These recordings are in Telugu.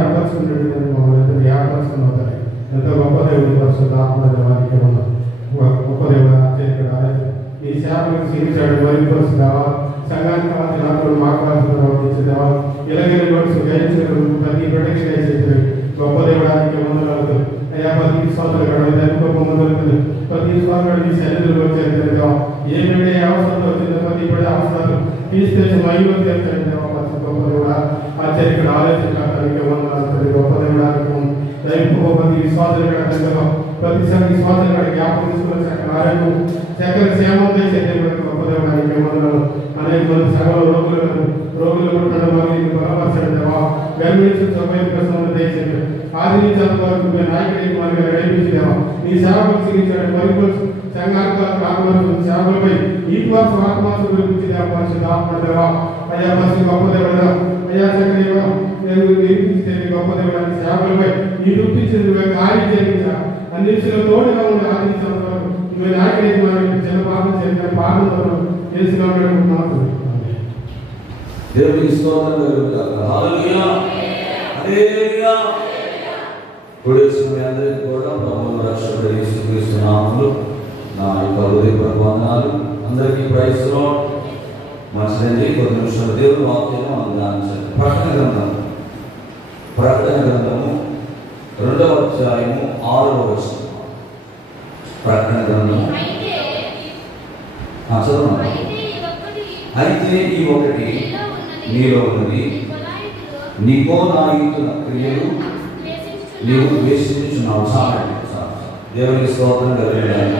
ఏర్పరచుకునేటువంటి మమ్మల్ని ఏర్పరచుకున్న ఎంతో గొప్ప దేవుడి పరిశుద్ధ ఆత్మదేవానికి ఉన్నాం. గొప్ప దేవుడు ఆశ్చర్యకర ఈ సేవలకు క్షీణించాడు మరి పరిశుద్ధావా సంఘానికి కావాల్సిన ఆత్మలు మాకు కావాల్సిన ఇచ్చేదేవా ఇలాగే ప్రతి ప్రొటెక్షన్ చేసేది గొప్ప దేవుడానికి వందనాలు అయ్యా. ప్రతి విశ్వాసాలు ప్రతి విశ్వాసాలు మీ శరీరంలో వచ్చేదేవా ఏమిటే అవసరంలో వచ్చిందో ప్రతి పడే అవసరాలు తీసుకొచ్చి మైలో తీర్చండి దేవా. గొప్ప దేవుడ ఆశ్చర్యకర ఆలోచించడానికి వందనాలు గొప్ప దేవుడానికి దైవ ప్రతి విశ్వాసాలు ప్రతి విశ్వాసాలు జ్ఞాపకం తీసుకుని ఆరోగ్యం చక్కని సేవ చేసే గొప్ప దేవుడానికి వందనాలు. అనేక మంది సభలో రోగులు పుట్టడం మరియు బలపరచడం దేవా. గర్భిణీ సౌకర్యం దయచేయండి. ఆది నుంచి అంతవరకు మీ నాయకుడికి మనకి నడిపించేదేవా. నీ సేవకు క్షీణించడం మరియు సంఘాత్మక సేవలపై ఈ వర్షం ఆత్మాసం గురించి పరిశుద్ధ ఆత్మదేవా. అయ్యా పరిశుద్ధ గొప్ప దేవుడా అయ్యా చక్కగా నేర్పించే గొప్ప దేవుడానికి సేవలపై ఈ గుర్తించిన కార్యం చేయించా అన్ని విషయంలో తోడుగా ఉండి ఆదించారు. మీ నాయకుడికి మనకి చిన్న పాపం చేసిన పాఠం చేసినాడు. దేవునికి స్తోత్రం కలుగుగాక. హల్లెలూయా హల్లెలూయా. కూడిన అందరికీ కూడా ప్రభువు రక్షకుడు యేసుక్రీస్తు నామములో నా యొక్క హృదయపూర్వక వందనాలు. అందరికీ ప్రైజ్ ది లార్డ్. మంచిదండి. కొద్ది నిమిషాలు దేవుని వాక్యాన్ని మనం ధ్యానించాలి. ప్రకటన గ్రంథము 2వ అధ్యాయము 6వ వచనం. ప్రకటన గ్రంథము చదవండి. అయితే ఈ ఒకటి నీలో ఉన్నది నికోలాయితుల క్రియలు నీవు ద్వేషించున్నావు. చాలండి. దేవునికి స్తోత్రం కలుగుగాక.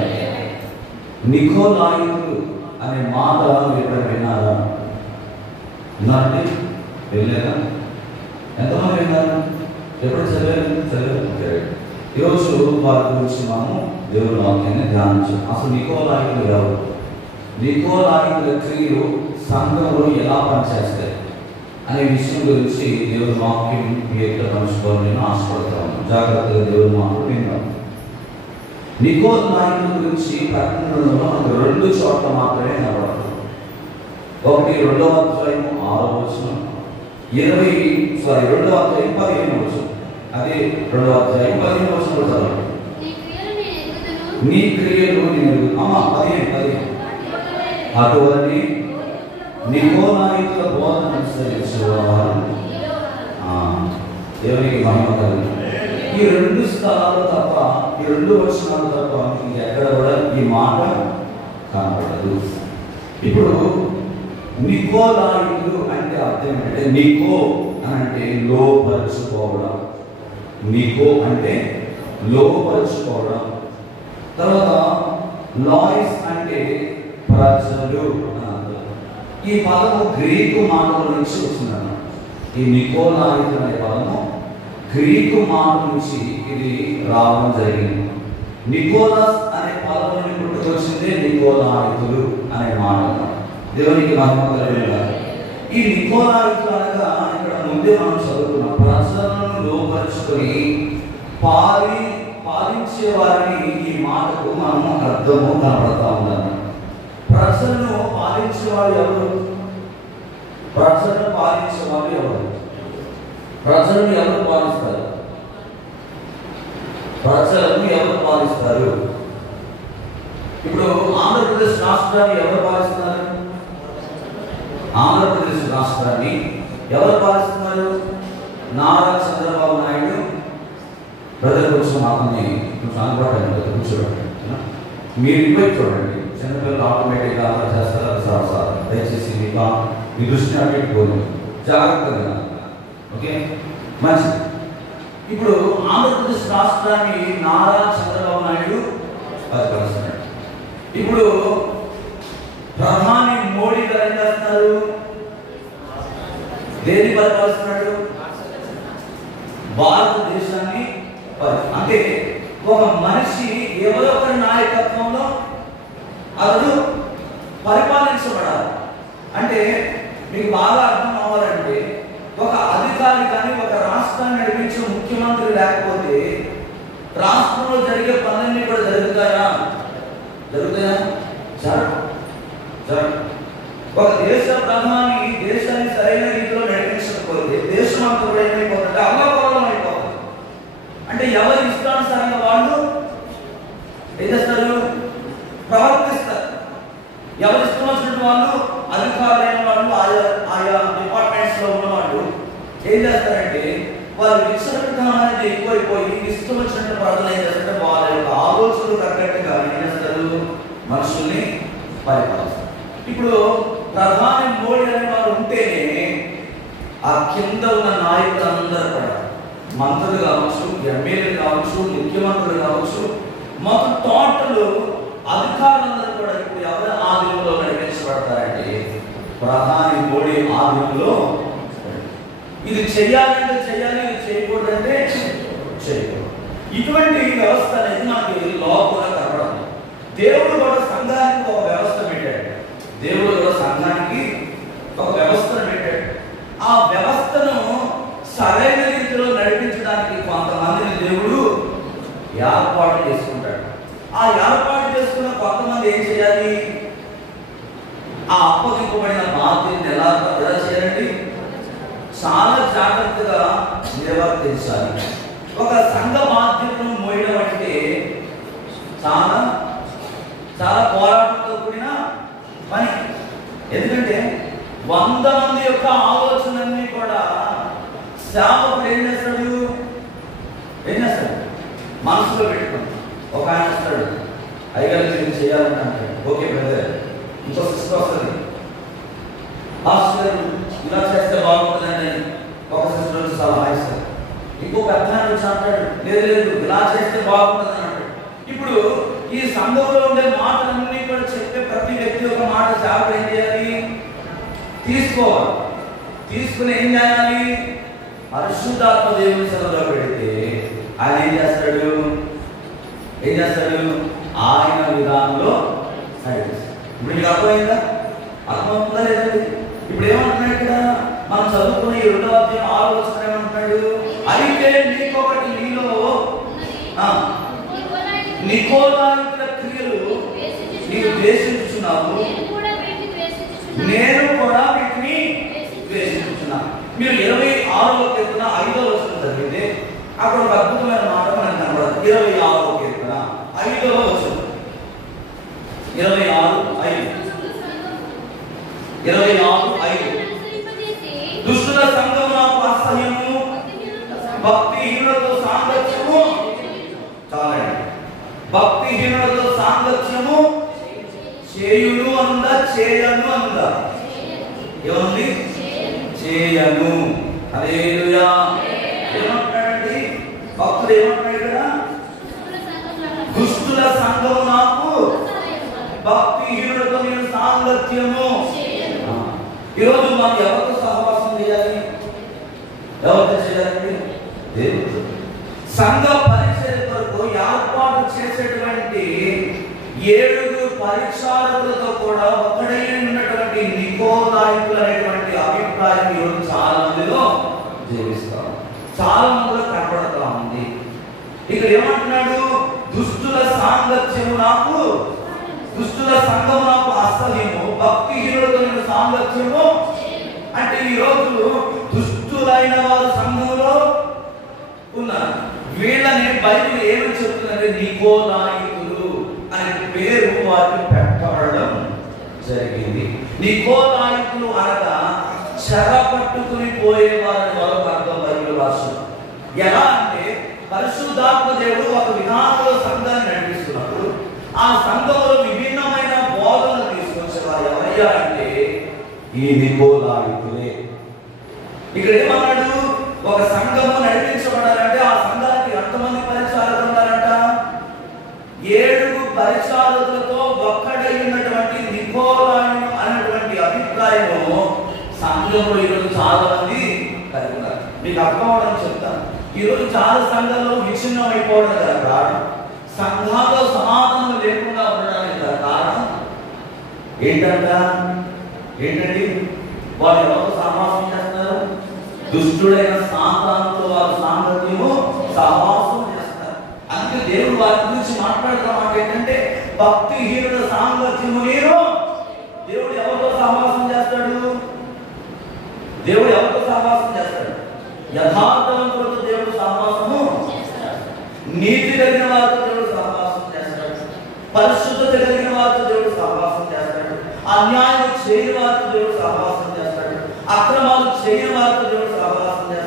నికోలాయితులు అనే మాట మీరు విన్నారా? విన్నారండి? వెళ్ళలేదా? ఎంతమంది విన్నారు? ఎప్పుడు చదివారు? ఈరోజు వారి గురించి మనము దేవుని వాక్యాన్ని ధ్యానించాం. అసలు నికోలాయితులు ఎవరు? నికోలాయితుల క్రియలు సంఘంలో ఎలా పనిచేస్తాయి అనే విషయం గురించి దేవుని వాక్యం మీ యొక్క పంచుకోవాలని నేను ఆశపడతాను. జాగ్రత్తగా దేవుని మాటలు విన్నాం. నికోలాయితుల గురించి ప్రకటనలో మనకు 2 చోట్ల మాత్రమే కనబడుతుంది. ఒకటి 2వ అధ్యాయము 6వ వచనం, 2వ అధ్యాయం 15వ వచనం. అదే 2వ అధ్యాయం 15వ వచనం చదవండి. నీ క్రియలు నేను 15 అటువంటి నికోలాయితుల బోధన అనుసరించేవారు దేవునికి మహిమ కలుగును. ఈ 2 స్థలాలు తప్ప, ఈ 2 వచనాలు తప్ప ఇంకెక్కడ కూడా ఈ మాట కనబడదు. ఇప్పుడు నికోలాయితులు అంటే అర్థం ఏంటంటే, నికో అంటే లోపరుచుకోవడం. నికో అంటే లోపరుచుకోవడం. తర్వాత లాయిస్ అంటే ప్రజలు. ఈ పదము గ్రీకు మాటల నుంచి వచ్చిందన్న. ఈ నికోలాయితులు అనే పదము గ్రీకు మాట నుంచి ఇది రావడం జరిగింది. నికోలస్ అనే పదం నుండి పుట్టుకొచ్చిందే నికోలాయితులు అనే మాట. దేవునికి మహిమ కలుగుగాక. ఈ నికోలాయితులు అనగా ఇక్కడ ముందే మనం చదువుకున్నాం, ప్రజలను లోపరుచుకొని పాలించే వారిని ఈ మాటకు మనము అర్థము కనబడతా ఉన్నాము. ప్రజలను పాలించేవాడు ఎవరు? ప్రజలను పాలించేవాడు ఎవరు? ప్రజలను ఎవరు పాలిస్తారు? ప్రజలను ఎవరు పాలిస్తారు? ఇప్పుడు ఆంధ్రప్రదేశ్ రాష్ట్రాన్ని ఎవరు పాలిస్తున్నారు? ఆంధ్రప్రదేశ్ రాష్ట్రాన్ని ఎవరు పాలిస్తున్నారు? నారా చంద్రబాబు నాయుడు. ప్రజల కోసం అతన్ని కొంచెం అందుబాటు కూర్చోండి. మీరు ఇవ్వై చూడండి. చిన్నపిల్లలు ఆటోమేటిక్గా అలా చేస్తారు. సార్ దయచేసి మీ దృష్టిని పెట్టుకోండి, జాగ్రత్తగా. ఓకే, మంచిది. ఇప్పుడు ఆంధ్రప్రదేశ్ రాష్ట్రాన్ని నారా చంద్రబాబు నాయుడు పరిపాలిస్తున్నాడు. ఇప్పుడు ప్రధాని మోడీ గారు ఏం చేస్తున్నారు? దేన్ని పరిపాలిస్తున్నాడు? భారతదేశాన్ని. అంటే ఒక మనిషి ఎవరో ఒకరి నాయకత్వంలో అతడు పరిపాలించబడాలి. అంటే మీకు బాగా అర్థం అవ్వాలంటే, ఒక అధికారి కానీ ఒక రాష్ట్రాన్ని నడిపించే ముఖ్యమంత్రి లేకపోతే రాష్ట్రంలో జరిగే పనులన్నీ కూడా జరుగుతాయా? ఒక దేశ ప్రధాని దేశాన్ని సరైన రీతిలో నడిపించకపోతే దేశం అంతా కూడా ఏమైపోతుంటే అలా ఏం చేస్తారంటే వారి విచక్షణ అనేది ఎక్కువైపోయి ఇష్టం వచ్చినట్టు ప్రార్థన ఏం చేస్తారంటే వాళ్ళ యొక్క ఆలోచనలు తగ్గట్టుగా ఏం చేస్తారు, మనుషుల్ని పరిపాలిస్తారు. ఇప్పుడు ప్రధాని మోడీ అనే వారు ఉంటేనే ఆ కింద ఉన్న నాయకులందరూ కూడా, మంత్రులు కావచ్చు, ఎమ్మెల్యేలు కావచ్చు, ముఖ్యమంత్రులు కావచ్చు, మొత్తం టోటల్ అధికారులందరూ కూడా ఇప్పుడు ఎవరి ఆధీనంలో నడిపించబడతారంటే ప్రధాని మోడీ ఆధీనంలో. ఇది చెయ్యాలంటే చెయ్యాలి, ఇది చేయకూడదంటే చేయకూడదు. ఇటువంటి వ్యవస్థ అనేది మనకి లోపల కనపడదు. దేవుడు కూడా సంఘానికి ఒక వ్యవస్థ పెట్టాడు. దేవుడు కూడా సంఘానికి ఒక వ్యవస్థను పెట్టాడు. ఆ వ్యవస్థను సరైన రీతిలో నడిపించడానికి కొంతమందిని దేవుడు ఏర్పాటు చేసుకుంటాడు. ఆ ఏర్పాటు చేసుకున్న కొంతమంది ఏం చేయాలి, ఆ అప్పగింపబడిన బాధ్యతను ఎలా చేయాలండి, చాలా జాగ్రత్తగా నిర్వర్తించాలి. ఒక సంఘ బాధ్యతను మోయడం అంటే చాలా చాలా పోరాటంతో కూడిన పని. ఎందుకంటే 100 మంది యొక్క ఆలోచనలన్నీ కూడా సేవకుడు ఏం చేస్తాడు, మనసులో పెట్టుకుని. ఒక ఆయన వస్తాడు, అయ్యగారు ఇది చేయాలని అంటాడు. Okay brother. ఇంకో సిస్టర్ వస్తుంది, పాస్టర్ ఇలా చేస్తే బాగుంటుందండి. ఒక సిస్టర్ వచ్చి సలహా ఇస్తారు. ఇంకో పెద్ద వచ్చి అంటాడు, లేదు లేదు ఇలా చేస్తే బాగుంటుందని అంటాడు. ఇప్పుడు ఈ సంఘంలో ఉండే మాటలన్నీ కూడా చెప్పే ప్రతి వ్యక్తి ఒక మాట సేవకుడు ఏం చేయాలి, తీసుకోవాలి. తీసుకుని ఏం చేయాలి, పరిశుద్ధాత్మ దేవుని సభలో పెడితే ఆయన ఏం చేస్తాడు, ఆయన విధానంలో నడిపిస్తాడు. ఇప్పుడు మీకు అర్థమైందా, అర్థమవుతుందా లేదండి? ఇప్పుడు ఏమంటున్నాడు ఇక్కడ, మనం చదువుకునే 2వ అధ్యాయం 6వ వచనం ఏమంటున్నాడు, అయితే నీకొకటి నీలో నికోలాయితుల క్రియలు నీవు ద్వేషించుచున్నావు, నేను కూడా వీటిని ద్వేషించుచున్నాను. మీరు 26వ కీర్తన 5వ వచనం చదివితే అక్కడ ఒక అద్భుతమైన మాట మనకు కనబడదు. 26వ కీర్తన 5వ వచనం, 26:5 దుష్టుల సంఘము నాకు అసహ్యము, భక్తిహీనులతో సాంగత్యము. చాలండి. భక్తిహీనులతో సాంగత్యము చేయును అందా, చేయను అందా, ఏముంది, చేయను. హల్లెలూయా. ఏమంటాడండి భక్తుడు, ఏమంటాడు ఇక్కడ, దుష్టుల సంఘము నాకు, భక్తిహీనులతో నేను సాంగత్యము. ఈరోజు మనం ఎవరితో సహవాసం చేయాలి, ఎవరితో చేయాలి, దేవుడు. సంఘ పరిచర్య కొరకు ఏర్పాటు చేసేటువంటి 7 పరిచారకులతో కూడా ఒకడే ఉన్నటువంటి నికోలాయితులు అనేటువంటి అభిప్రాయం ఈరోజు చాలా మందిలో జీవిస్తాం, చాలా మందిలో కనపడతా ఉంది. ఇక్కడ ఏమంటున్నాడు, దుష్టుల సాంగత్యము నాకు, దుష్టుల సంఘము నాకు అసహ్యము, భక్తిహీనులతో నేను సాంగత్యము. అంటే ఈరోజు దుష్టులైన వారు సంఘంలో ఉన్నారు. వీళ్ళని బైబిల్ ఏమని చెప్తుందంటే నికోలాయితులు అనే పేరు వారికి పెట్టబడడం జరిగింది. నికోలాయితులు అనగా చెర పట్టుకుని పోయేవారని మరొక అర్థం బైబిల్ భాషలో. ఎలా అంటే పరిశుద్ధాత్మ దేవుడు ఒక విధానంలో సంఘాన్ని నడిపిస్తున్నప్పుడు ఆ సంఘంలో విభిన్నమైన బోధనలు తీసుకొచ్చేవారు ఎవరయ్యా అంటే ఈ నికోలాయితులే. ఇక్కడ ఏమన్నాడు, ఒక సంఘము నడిపించబడాలంటే ఆ సంఘానికి ఎంతమంది పరిచారకులు ఉన్నారంట, 7 పరిచారకులతో ఒక్కడైనటువంటి నికోలాయిను అనేటువంటి అభిప్రాయము సంఘంలో ఈరోజు చాలా మంది కలిగి ఉన్నారు. మీకు అర్థం అవడం చెప్తాను. ఈరోజు చాలా సంఘాల్లో విచ్ఛిన్నం అయిపోవడం గల కారణం, సంఘాల్లో సమాధానం లేకుండా ఉండడానికి గల కారణం ఏంటండి, వాళ్ళు ఎవరు సహవాసం చేస్తున్నారు, దుష్టుడైన సాతానుతో వారు సాంగత్యము సహవాసం చేస్తారు. అందుకే దేవుడు వారి గురించి మాట్లాడుతున్న మాట ఏంటంటే భక్తిహీనుల సాంగత్యము నేను. దేవుడు ఎవరితో సహవాసం చేస్తాడు, దేవుడు ఎవరితో సహవాసం చేస్తాడు, యథార్థవంతులతో దేవుడు సహవాసము చేస్తాడు, నీతి కలిగిన వారితో దేవుడు సహవాసం చేస్తాడు, పరిశుద్ధత కలిగిన వారితో దేవుడు సహవాసం చేస్తాడు, అన్యాయం చేయని వారితో దేవుడు సహవాసం చేస్తాడు, అక్రమాలు చేయని వారితో దేవుడు సహవాసం చేస్తాడు.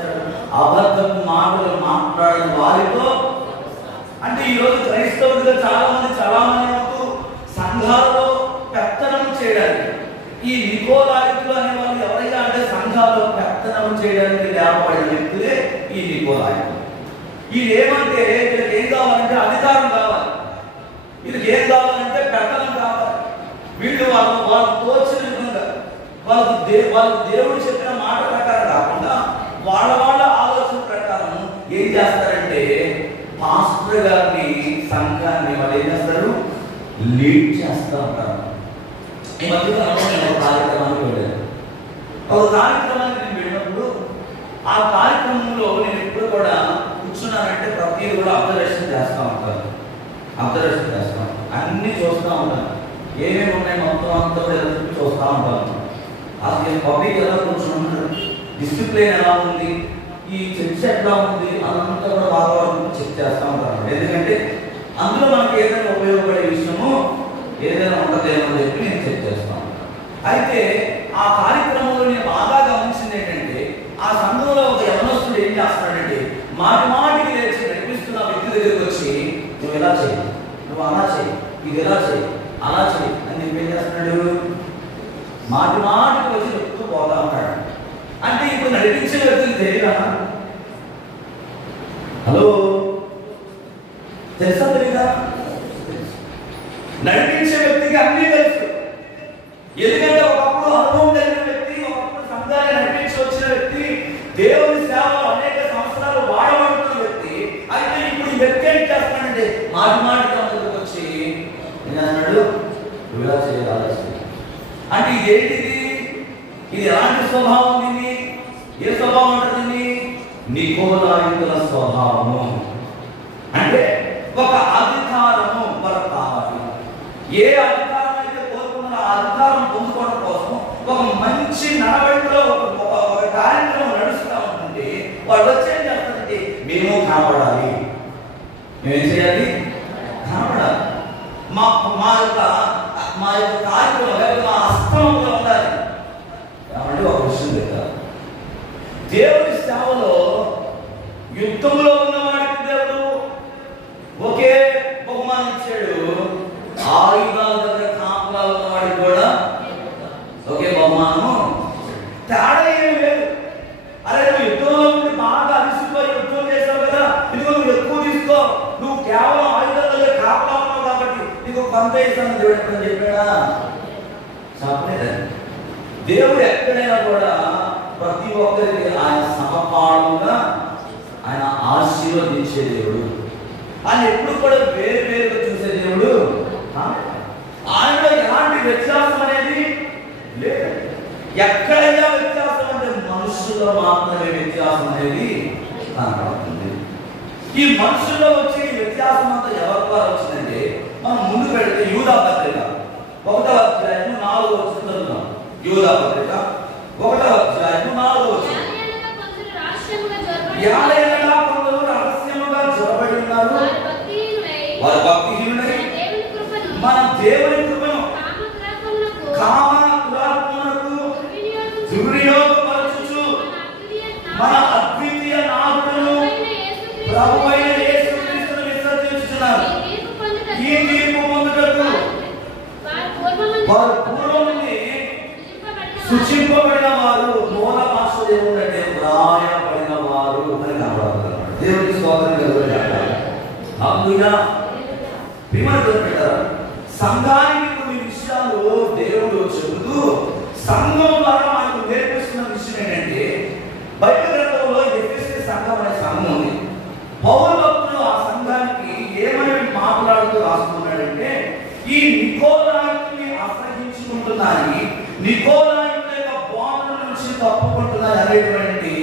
చేయడానికి లేపబడిన వ్యక్తులే ఈ నికోలాయిలు. వీళ్ళు ఏమంటే వీళ్ళకి ఏం కావాలంటే అధికారం కావాలి, వీళ్ళకి ఏం కావాలంటే పెత్తనం కావాలి. వీళ్ళు వాళ్ళకు తోచిన విధంగా వాళ్ళకు దేవుడు చెప్పిన మాట ప్రకారం కాకుండా వాళ్ళ ఆలోచన ప్రకారం ఏం చేస్తారంటే పాస్టర్ గారిని, సంఘాన్ని వాళ్ళు ఏం చేస్తారు, లీడ్ చేస్తూ ఉంటారు. ఈ మధ్యకాలంలో నేను ఒక కార్యక్రమానికి వెళ్ళాను. ఒక కార్యక్రమానికి నేను వెళ్ళినప్పుడు ఆ కార్యక్రమంలో నేను ఎప్పుడు కూడా కూర్చున్నానంటే ప్రతి కూడా అబ్జర్వేషన్ చేస్తూ ఉంటాను. అన్నీ చూస్తూ ఉంటాను, ఏమేమి ఉన్నాయి మొత్తం అంతా చూస్తూ ఉంటాను. అసలు పబ్లిక్ ఎలా కూర్చున్నాను, డిసిప్లిన్ ఎలా ఉంది, ఈ చర్చ ఎట్లా ఉంది, అదంతా కూడా బాగా చెక్ చేస్తూ ఉంటాను. ఎందుకంటే అందులో మనకి ఏదైనా ఉపయోగపడే విషయము ఏదైనా ఉంటుందేమో అని చెప్పి నేను చెక్ చేస్తాను. అయితే ఆ కార్యక్రమంలో నేను బాగా గమనించింది ఏంటంటే ఆ సంఘంలో ఒక యవనస్తుడు ఏం చేస్తున్నాడంటే మాటికి లేచి నడిపిస్తున్న వ్యక్తి దగ్గరికి వచ్చి నువ్వు ఎలా చేయి, నువ్వు అలా చేయి, ఇది ఎలా చేయి, అలా చేయి అని చెప్పి ఏం చేస్తున్నాడు, మాటికి వచ్చి చెప్తూ పోతా ఉంటాడు. అంటే ఇప్పుడు నడిపించే వ్యక్తికి తెలియదా? హలో, తెలుసా తెలీదా? నడిపించే వ్యక్తికి అన్నీ తెలుసు. ఎందుకంటే ఒకప్పుడు అనుభవం కలిగిన వ్యక్తి, ఒకప్పుడు సంఘాన్ని నడిపించి వచ్చిన వ్యక్తి, దేవుని సేవలో అనేక సంవత్సరాలు వాడబడుతున్న వ్యక్తి. అయితే ఇప్పుడు ఈ వ్యక్తి ఏం చేస్తాడంటే మాటికి అందరికి వచ్చి ఏం చేస్తున్నాడు, ఇలా చేయాలి, అలా చేయాలి. అంటే ఇదేంటిది, ఇది ఎలాంటి స్వభావం, ఇది ఏ స్వభావం ఉంటుంది, నికోలాయితుల స్వభావము. అంటే ఒక అధికారము మనకు కావాలి. ఏ అధికారం అయితే కోరుకున్నారో ఆ అధికారం పొందుకోవడం కోసం ఒక మంచి నడవడిలో ఒక కార్యక్రమం నడుస్తూ ఉంటుంది. వాళ్ళు వచ్చి ఏం చేస్తారంటే మేము కనపడాలి, మేమేం చేయాలి, కనపడాలి. మా యొక్క కార్యక్రమం లేకపోతే మా అస్తమంలో ఉండాలి. ఏమంటే ఒక విషయం చెప్తారు, దేవుడి సేవలో యుద్ధంలో ఉన్నవాడికి దేవుడు ఒకే బహుమానం ఇచ్చాడు, ఆయుధాల దగ్గర కాపులా ఉన్నవాడికి కూడా ఒకే బహుమానము. తేడా ఏమి లేదు. అరే నువ్వు యుద్ధంలో ఉండి బాగా అలసిపోయి యుద్ధం చేసావు కదా, ఇదిగో నువ్వు ఎక్కువ తీసుకో, నువ్వు కేవలం ఆయుధాల దగ్గర కాపులా ఉన్నావు కాబట్టి నీకు కొంత ఇస్తాను దేవుడు అని చెప్పాడా? చెప్పలేదండి. దేవుడు ఎక్కడైనా కూడా ప్రతి ఒక్కరికి ఆయన సమపాడుగా ఆయన ఆశీర్వదించే దేవుడు. ఆయన ఎప్పుడు కూడా వేరుగా చూసే దేవుడు. ఆయనలో ఎలాంటి వ్యత్యాసం అనేది లేదు. ఎక్కడైనా వ్యత్యాసం అంటే మనుషుల్లో మాత్రమే వ్యత్యాసం అనేది కనబడుతుంది. ఈ మనుషుల్లో వచ్చే ఈ వ్యత్యాసం అంతా ఎవరి ద్వారా వచ్చిందంటే మనం ముందు పెడితే యూదా పత్రిక 1వ అధ్యాయం 4వ వచనం. యూదా పత్రిక 1వ అధ్యాయం 4వ వచనం. యాలయనగా కొందరు రహస్యముగా జొరబడి ఉన్నారు, వారు భక్తిహీనులై మన దేవుని కృపను కామ దురాత్మలకు దుర్వినియోగపరచుచు మన అద్వితీయ నాథుడును ప్రభువైన యేసుక్రీస్తును విసర్జించుచున్నారు. ఈ తీర్పు పొందుటకు వారు పూర్వం నుండి సూచింపబడిన వారు, మూల భాష ఏముందంటే వ్రాయబడిన వారు అని కనబడుతున్నారు. దేవునికి స్తోత్రం కలుగును. హల్లెలూయా. సంఘానికి కొన్ని విషయాలు దేవుడు చెబుతూ సంఘం ద్వారా మనకు నేర్పిస్తున్న విషయం ఏంటంటే బైబిల్ గ్రంథంలో ఎఫెసీ సంఘం అనే సంఘం ఉంది. పౌలు భక్తుడు ఆ సంఘానికి ఏమని మాట్లాడుతూ రాస్తున్నాడంటే ఈ నికోలాయితుని అసహించుకుంటున్నాయి, నికోలాయితుల యొక్క బోధన నుంచి తప్పుకుంటున్నాయి అనేటువంటి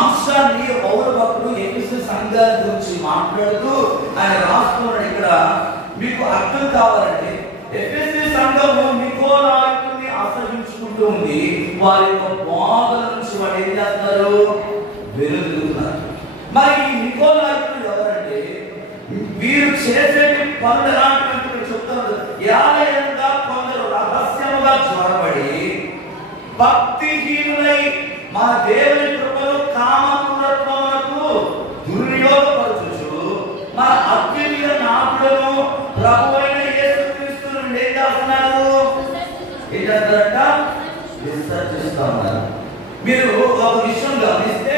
అంశాన్ని పౌలు భక్తుడు ఎఫెసీ సంఘాన్ని గురించి మాట్లాడుతూ ఆయన రాస్తున్నాడు. ఇక్కడ మీకు అర్థం కావాలంటే ఎఫెసీ సంఘము నికోలాయితుని అసహించుకుంటూ ఉంది. వారి యొక్క బోధన నుంచి వాడు ఏం చేస్తున్నారు, వెలుగుతున్నారు. మరి ఈ నికోలాయితులు ఎవరంటే వీరు చేసే పనులు ఎలాంటి చెప్తారు. యాలయంగా కొందరు రహస్యముగా జ్వరబడి భక్తిహీనులై మా దేవుని కృపను కామపురత్వములకు దుర్వినియోగపరచుచు మన అద్వితీయ నాథుడును ప్రభువైన యేసుక్రీస్తును ఏం చేస్తున్నారు, ఏం చేస్తారంట, విసర్జిస్తా ఉన్నారు. మీరు ఒక విషయం గమనిస్తే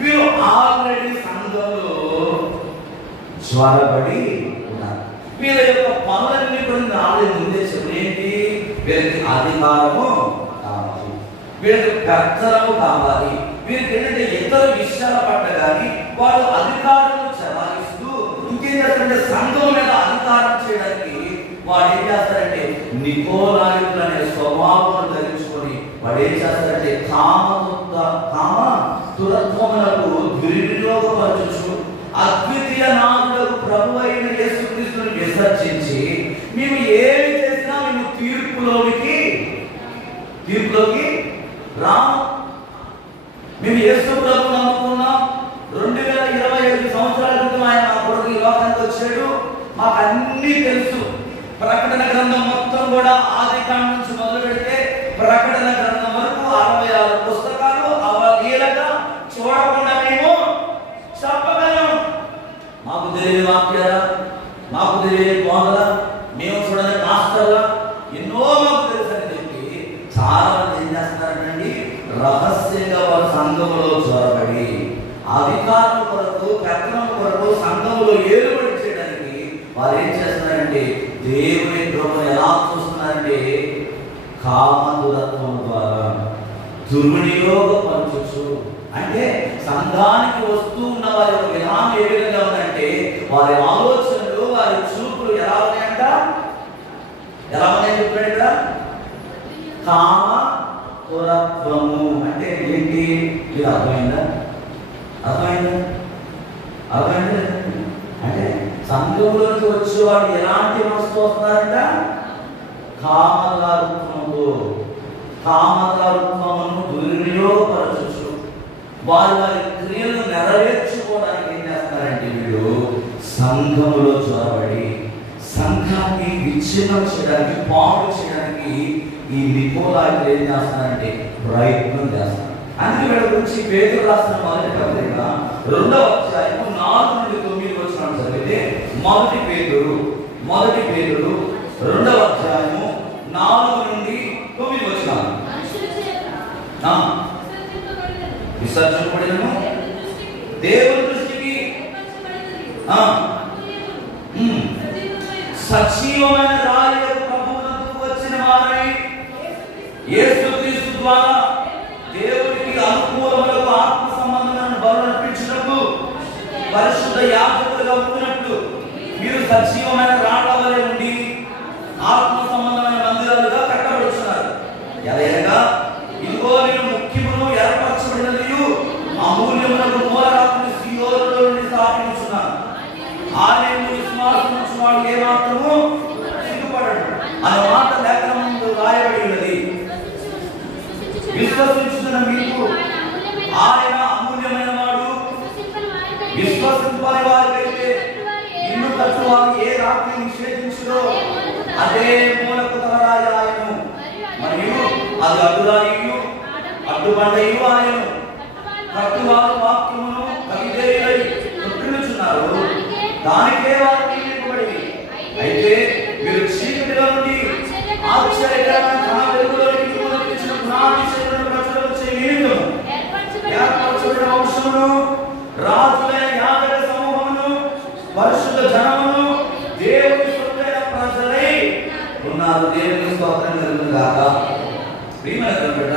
వీరు ఆల్రెడీ సంఘంలో జ్వరబడి ఉన్నారు. వీళ్ళ యొక్క పనులన్నీ కూడా ఆల్రెడీ ముందే చెప్పేంటి, వీరికి అధికారము కావాలి, వీళ్ళకి పెత్తనము కావాలి, వీరికి ఏంటంటే ఇతర విషయాల పట్ల కానీ వాళ్ళు అధికారం చెలాయిస్తూ ఇంకేం చేస్తారంటే సంఘం మీద అధికారం చేయడానికి వాడు ఏం చేస్తారంటే నికోలాయులు అనే స్వభావం ధరించుకొని వాడు ఏం చేస్తారంటే కామ దురత్వములకు దుర్వినియోగపరచు అద్వితీయ నాథులకు ప్రభు అయిన యేసుక్రీస్తుని విసర్జించి మేము ఏమి చేసినా మేము తీర్పులోకి రాము. మేము యేసు ప్రభువుని నమ్ముకున్నాం. 2025 సంవత్సరాల క్రితం ఆయన మా కొరకు ఈ లోకానికి వచ్చాడు. మాకు అన్నీ తెలుసు. ప్రకటన గ్రంథం మొత్తం కూడా ఆదికాండం నుంచి మొదలు పెడితే ప్రకటన గ్రంథం వరకు 66 పుస్తకాలు అవలీలగా చూడకుండా మేము చెప్పగలం. మాకు తెలియని వాక్యాల, మాకు తెలియని బోధల, మేము చూడని మాస్టర్ల ఎన్నో మాకు తెలుసు అని చెప్పి చాలా మంది ఏం చేస్తున్నారండి, రహస్యంగా వారి సంఘంలో చొరబడి అధికారం కొరకు పెత్తనం కొరకు సంఘంలో ఏలుబడి చేయడానికి వారు ఏం చేస్తున్నారంటే దేవుని కృపను ఎలా చూస్తున్నారంటే కామదురత్వం ద్వారా దుర్వినియోగపరచు. అంటే సంఘానికి వస్తూ ఉన్న వారి యొక్క విధానం ఏ విధంగా ఉందంటే వారి ఆలోచనలు వారి చూపులు ఎలా ఉన్నాయంట, ఎలా ఉన్నాయని చెప్పాడు ఇక్కడ. కామదురత్వము అంటే ఏంటి? ఇది అర్థమైందా? అంటే సంఘంలోకి వచ్చేవాడు ఎలాంటి మనసుతో వస్తున్నారంట? కామదారుత్వమును దుర్వినియోగపరచు. వారి క్రియలను నెరవేర్చుకోవడానికి ఏం చేస్తారంటే వీళ్ళు సంఘములో చొరబడి సంఘాన్ని విచ్ఛిన్నం చేయడానికి, పాడు చేయడానికి ఈ నికోలాయులు ఏం చేస్తున్నారంటే ప్రయత్నం చేస్తున్నారు. అందుకే వీళ్ళ గురించి పేతురు రాసిన మొదటి పత్రిక 2వ అధ్యాయము 4 నుండి 9 వచనాలు చదివితే మొదటి పేతురు 2వ అధ్యాయము 4 నుండి 9 వచనాలు. విసర్జింపబడినను దేవుని దృష్టికి సజీవమైన రాయి ప్రభువునకు వచ్చిన వారై యేసుక్రీస్తు ద్వారా దేవునికి అనుకూలములకు ఆత్మ సంబంధమైన బలులను అర్పించినప్పుడు పరిశుద్ధ యాజకులుగా ఉంటున్నట్లు మీరు సజీవమైన రాళ్ల వలె ఉండి ఆత్మ సంబంధమైన మందిరాలుగా కట్టబడుతున్నారు. ఎలాగనగా ఇదిగో నేను ముఖ్యమును ఏర్పరచబడినదియు అమూల్యములకు మూలరాత్రి సీయోనులో నుండి స్థాపించున్నాను. ఆయన విశ్వాసం వాడు ఏ మాత్రము సిగ్గుపడడు అనే మాట లేఖనములో రాయబడి ఉన్నది. విశ్వసించుతున్న మీకు ఆయన అమూల్యమైన వాడు. విశ్వసింపని వారికైతే ఇల్లు కట్టువారు ఏ రాత్రి నిషేధించుదో అదే మూలకు తలరాయి ఆయను, మరియు అది అడ్డురాయియు అడ్డుబండయు ఆయను. కట్టువారు వాక్యమును కవిదేయులై తొట్టిల్లుచున్నారు, దానికే వారు నియమింపబడి. అయితే మీరు చీకటిలో నుండి ఆశ్చర్యకరమైన నా వెలుగులోకి తీసుకొచ్చిన నా విషయములను ప్రచురించే నిమిత్తము ఏర్పరచబడిన వంశమును, రాజులైన యాజక సమూహమును, పరిశుద్ధ జనమును, దేవుని సొత్తైన ప్రజలై ఉన్నారు. దేవుని స్తోత్రం కలుగును గాక. ప్రియమైన బిడ్డ,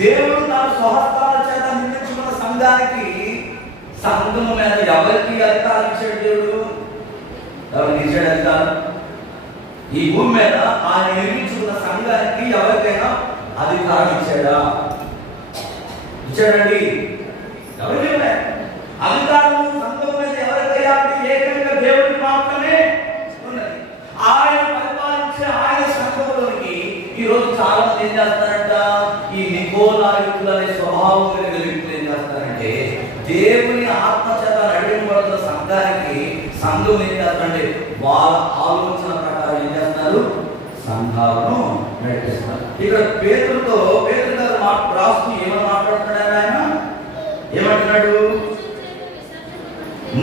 దేవుడు తన స్వహస్తాల చేత నిర్మించుకున్న సంఘానికి, సంఘము మీద ఎవరికి అధికారం ఇచ్చాడు? దేవుడు ఎవరికి ఇచ్చాడు అధికారం? ఈ భూమి మీద ఆయన నిర్మించుకున్న సంఘానికి ఎవరికైనా అధికారం ఇచ్చాడా? ఇచ్చాడండి. ఎవరికి అధికారం సంఘం మీద ఎవరికైనా ఏకైక దేవుడికి మాత్రమే ఉన్నది. ఆయన పరిపాలించే ఆయన సంఘంలోనికి ఈరోజు చాలా మంది ఏం చేస్తారంట, ఈ నికోలాయులు అనే స్వభావం కలిగిన వ్యక్తులు ఏం చేస్తారంటే దేవుని ఆత్మ చేత నడిపించబడుతున్న సంఘానికి సంఘం ఏం చేస్తారంటే వాళ్ళ ఆలోచన ప్రకారం ఏం చేస్తారు, సంఘాలను నడిపిస్తారు. ఇక్కడ పేతురు గారు రాస్తూ ఏమని మాట్లాడుతున్నాడు? ఆయన ఏమంటున్నాడు?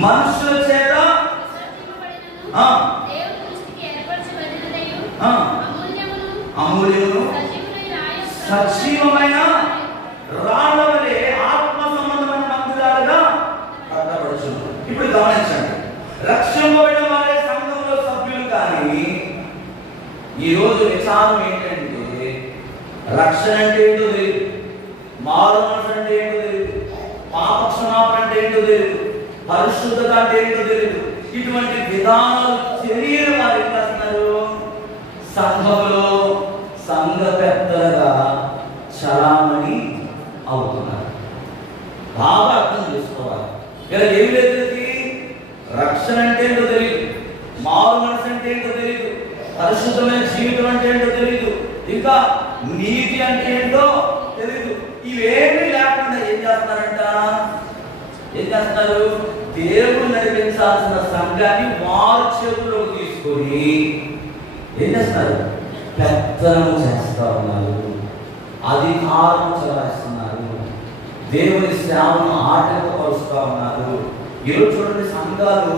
మనుషుల చేత అమూల్యమును సజీవమైన రాళ్ళ వలె ఆత్మ గమనించండి, రక్షింపబడిన వారే సంఘంలో సభ్యులు. కానీ ఈరోజు విచారం ఏంటంటే, రక్షణ అంటే ఏంటో తెలియదు, మారు మనసు అంటే ఏంటో తెలియదు, పాప క్షమాపణ అంటే ఏంటో తెలియదు, పరిశుద్ధత అంటే ఏంటో తెలియదు. ఇటువంటి విధానాలు తెలియని వారు ఏం చేస్తున్నారు? సంఘంలో సంఘ పెద్దలుగా చలామణి అవుతున్నారు. బాగా అర్థం చేసుకోవాలి. ఇలా ఏం లేదు, రక్షణ అంటే ఏంటో తెలియదు, మారు మనసు అంటే ఏంటో తెలియదు, పరిశుద్ధమైన జీవితం అంటే ఏంటో తెలియదు, ఇంకా నీతి అంటే ఏంటో తెలియదు. ఇవేమీ లేకుండా ఏం చేస్తున్నారంట? ఏం చేస్తున్నారు? దేవుడు నడిపించాల్సిన సంఘాన్ని వారి చేతుల్లోకి తీసుకొని ఏం చేస్తున్నారు? పెత్తనము చేస్తా ఉన్నారు, అధికారం చలాయిస్తున్నారు, దేవుని సేవను ఆటంకపరుస్తూ ఉన్నారు. ఈరోజు చూడండి, సంఘాలు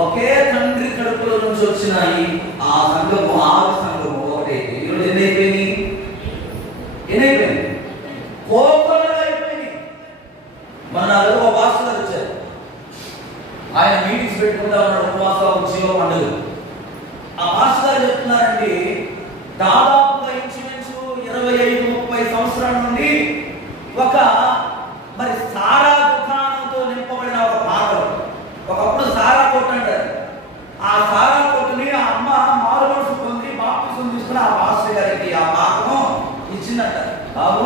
ఒకే తండ్రి కడుపులో నుంచి వచ్చినాయి. ఆ సంఘము ఆది సంఘము ఒకటైతే ఈరోజు ఎన్నైపోయినాయి? కోపంగా అయిపోయినాయి. మన ఒక పాస్టర్ వచ్చారు, ఆయన మీటింగ్స్ పెట్టుకుంటా ఉన్నాడు, ఉపవాసాలు జీవ పండుగ. ఆ పాస్టర్ చెప్తున్నారండి, దాదాపుగా ఇంచుమించు 25-30 సంవత్సరాల నుండి ఒక మరి సారా దుకాణంతో నింపబడిన ఒక పాత్ర. ఒకప్పుడు సారా కొట్టు అంటారు. ఆ సారా కొట్టుని ఆ అమ్మ మారు మనసు పొంది బాప్తిసం తీసుకుని ఆ పాస్టర్ గారికి ఆ పాత్రం ఇచ్చిందంట. బాబు,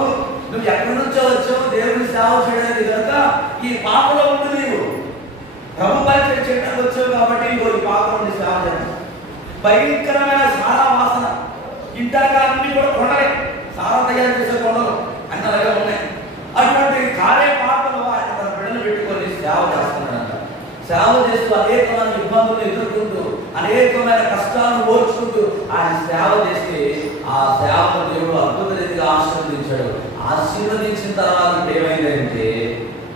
నువ్వు ఎక్కడి నుంచో వచ్చావు, దేవుని సేవ చేయడానికి కనుక ఈ పాత్రలో ఉండి నీవు ప్రభు పరిచయం చేయడానికి వచ్చావు కాబట్టి ఈ పాత్ర ఉండి సేవ చేయాలి. భయంకరమైన సారా వాసన, ఇంటర్గాన్ని కూడా కొండలే, సారా తయారు చేసే కొండలు అన్ని అలాగే ఉన్నాయి. అటువంటి కార్య పాటలు ఆయన తన బిడ్డలు పెట్టుకొని సేవ చేస్తున్నాడంట. సేవ చేస్తూ అనేకమైన ఇబ్బందులు ఎదుర్కొంటూ అనేకమైన కష్టాలను ఓర్చుకుంటూ ఆయన సేవ చేస్తే ఆ సేవను దేవుడు అద్భుత రీతిగా ఆశీర్వదించాడు. ఆశీర్వదించిన తర్వాత ఏమైందంటే,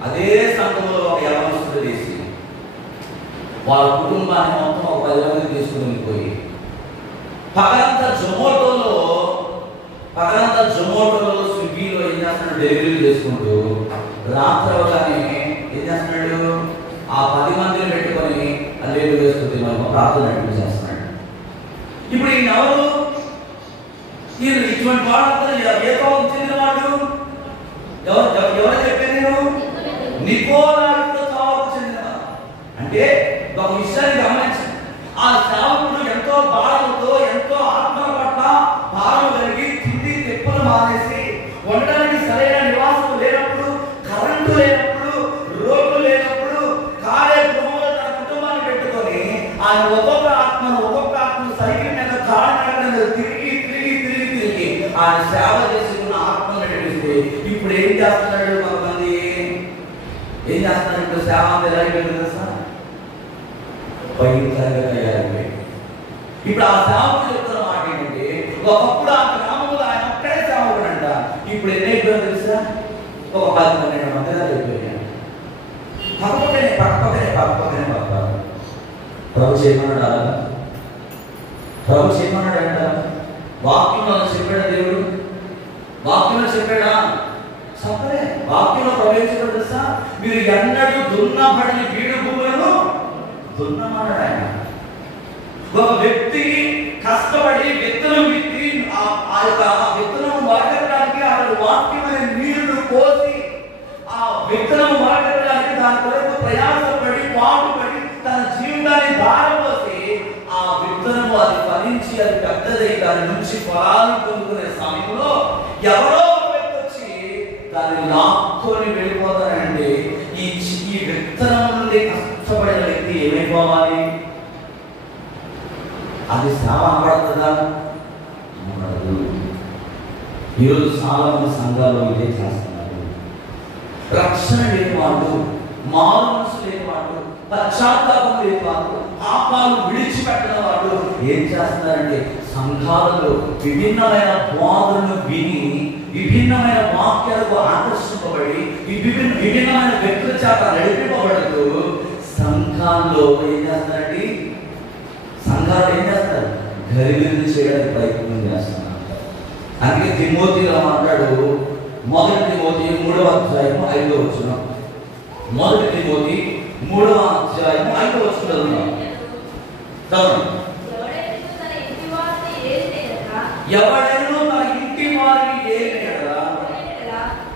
అదే సంఘంలో ఒక యవనస్తుడు తీసి వాళ్ళ కుటుంబాన్ని మొత్తం ఒక 10 మంది తీసుకుని పోయి పగలంతా జొమాటోలో స్విగ్గీలో ఏం చేస్తున్నాడు? డెలివరీ చేసుకుంటూ రాత్రి అవగానే ఏం చేస్తున్నాడు? ఆ 10 మందిని పెట్టుకొని అల్లేలు వేసుకుంటే మనం ప్రార్థన చేస్తున్నాడు. ఇప్పుడు ఈయన ఎవరు? ఈయన ఇటువంటి వాళ్ళంతా ఏ కోపం చెందిన వాడు? ఎవరు చెప్పాను నేను? నికోలాయితో తావకు చెందినవాడు. అంటే ఒక విషయాన్ని గమనించండి, ఆ సేవకుడు ఎంతో బాధలతో, ఎంతో ఆత్మల పట్ల భారం కలిగి తిండి తెప్పలు మానేసి ఉండడానికి సరైన నివాసం లేనప్పుడు, కరెంటు లేనప్పుడు, రోడ్లు లేనప్పుడు, కార్యక్రమంలో తన కుటుంబాన్ని పెట్టుకొని ఆయన ఒక్కొక్క ఆత్మను సైకిల్ మీద కాళ్ళ తిరిగి ఆయన సేవ చేసుకున్న ఆత్మను నడిపిస్తే ఇప్పుడు ఏం చేస్తున్నాడు? కొంతమంది ఏం చేస్తున్నాడు? సేవ ఎలా అయిపోయింది సార్? భయంకరంగా తయారైపోయింది. ఇప్పుడు ఆ సేవకుడు చెప్తున్న మాట ఏంటంటే, ఒకప్పుడు ఆ గ్రామంలో ఆయన ఒక్కడే సేవకుడు అంట. ఇప్పుడు ఎన్నైపోయిందో తెలుసా? ఒక 10-12 మంది అయిపోయాడు. పక్కపక్కనే ప్రభు చేయమన్నాడు అంట. వాక్యంలో చెప్పాడా దేవుడు? వాక్యంలో చెప్పాడా? చెప్పలే. వాక్యంలో ప్రవేశించడం తెలుసా? మీరు ఎన్నడూ దున్నబడిన బీడు భూములను దున్నమన్నాడు ఆయన. ఒక వ్యక్తి కష్టపడి విత్తనం విత్తి ఆ యొక్క విత్తనం మొలకెత్తడానికి అతడు వాక్యమైన నీళ్లు పోసి ఆ విత్తనం మొలకెత్తడానికి దాని కొరకు ప్రయాసపడి పాటుపడి తన జీవితాన్ని దారిపోసి ఆ విత్తనము అది ఫలించి అది పెద్దదై దాని నుంచి ఫలాలు పొందుకునే సమయంలో ఎవరో వ్యక్తి వచ్చి దాన్ని లాక్కొని వెళ్ళిపోతారండి. ఈ విత్తనం నుండి కష్టపడిన వ్యక్తి ఏమైపోవాలి? అది సేవ అనబడుతుందా? ఈరోజు చాలా మంది సంఘాల్లో ఇదే చేస్తున్నారు. రక్షణ లేనివాడు, మారు మనసు లేనివాడు, పశ్చాత్తాపం లేనివాడు, పాపాలు విడిచిపెట్టిన వాడు ఏం చేస్తున్నారంటే, సంఘాలలో విభిన్నమైన బోధనలు విని విభిన్నమైన వాక్యాలకు ఆకర్షింపబడి విభిన్నమైన వ్యక్తుల చేత నడిపింపబడుతూ సంఘాల్లో ఏం చేస్తారండి? సంఘాలు ఏం చేస్తారు? గరిబిల్లు చేయడానికి ప్రయత్నం చేస్తున్నారు. అందుకే తిమోతిలో మాట్లాడు, 1 తిమోతి 3వ అధ్యాయం 5వ వచనం. 1 తిమోతి 3వ అధ్యాయం 5వ వచనం చదువుదాం. చదవండి. ఎవడైనా తన ఇంటి వారిని ఏలినయెడల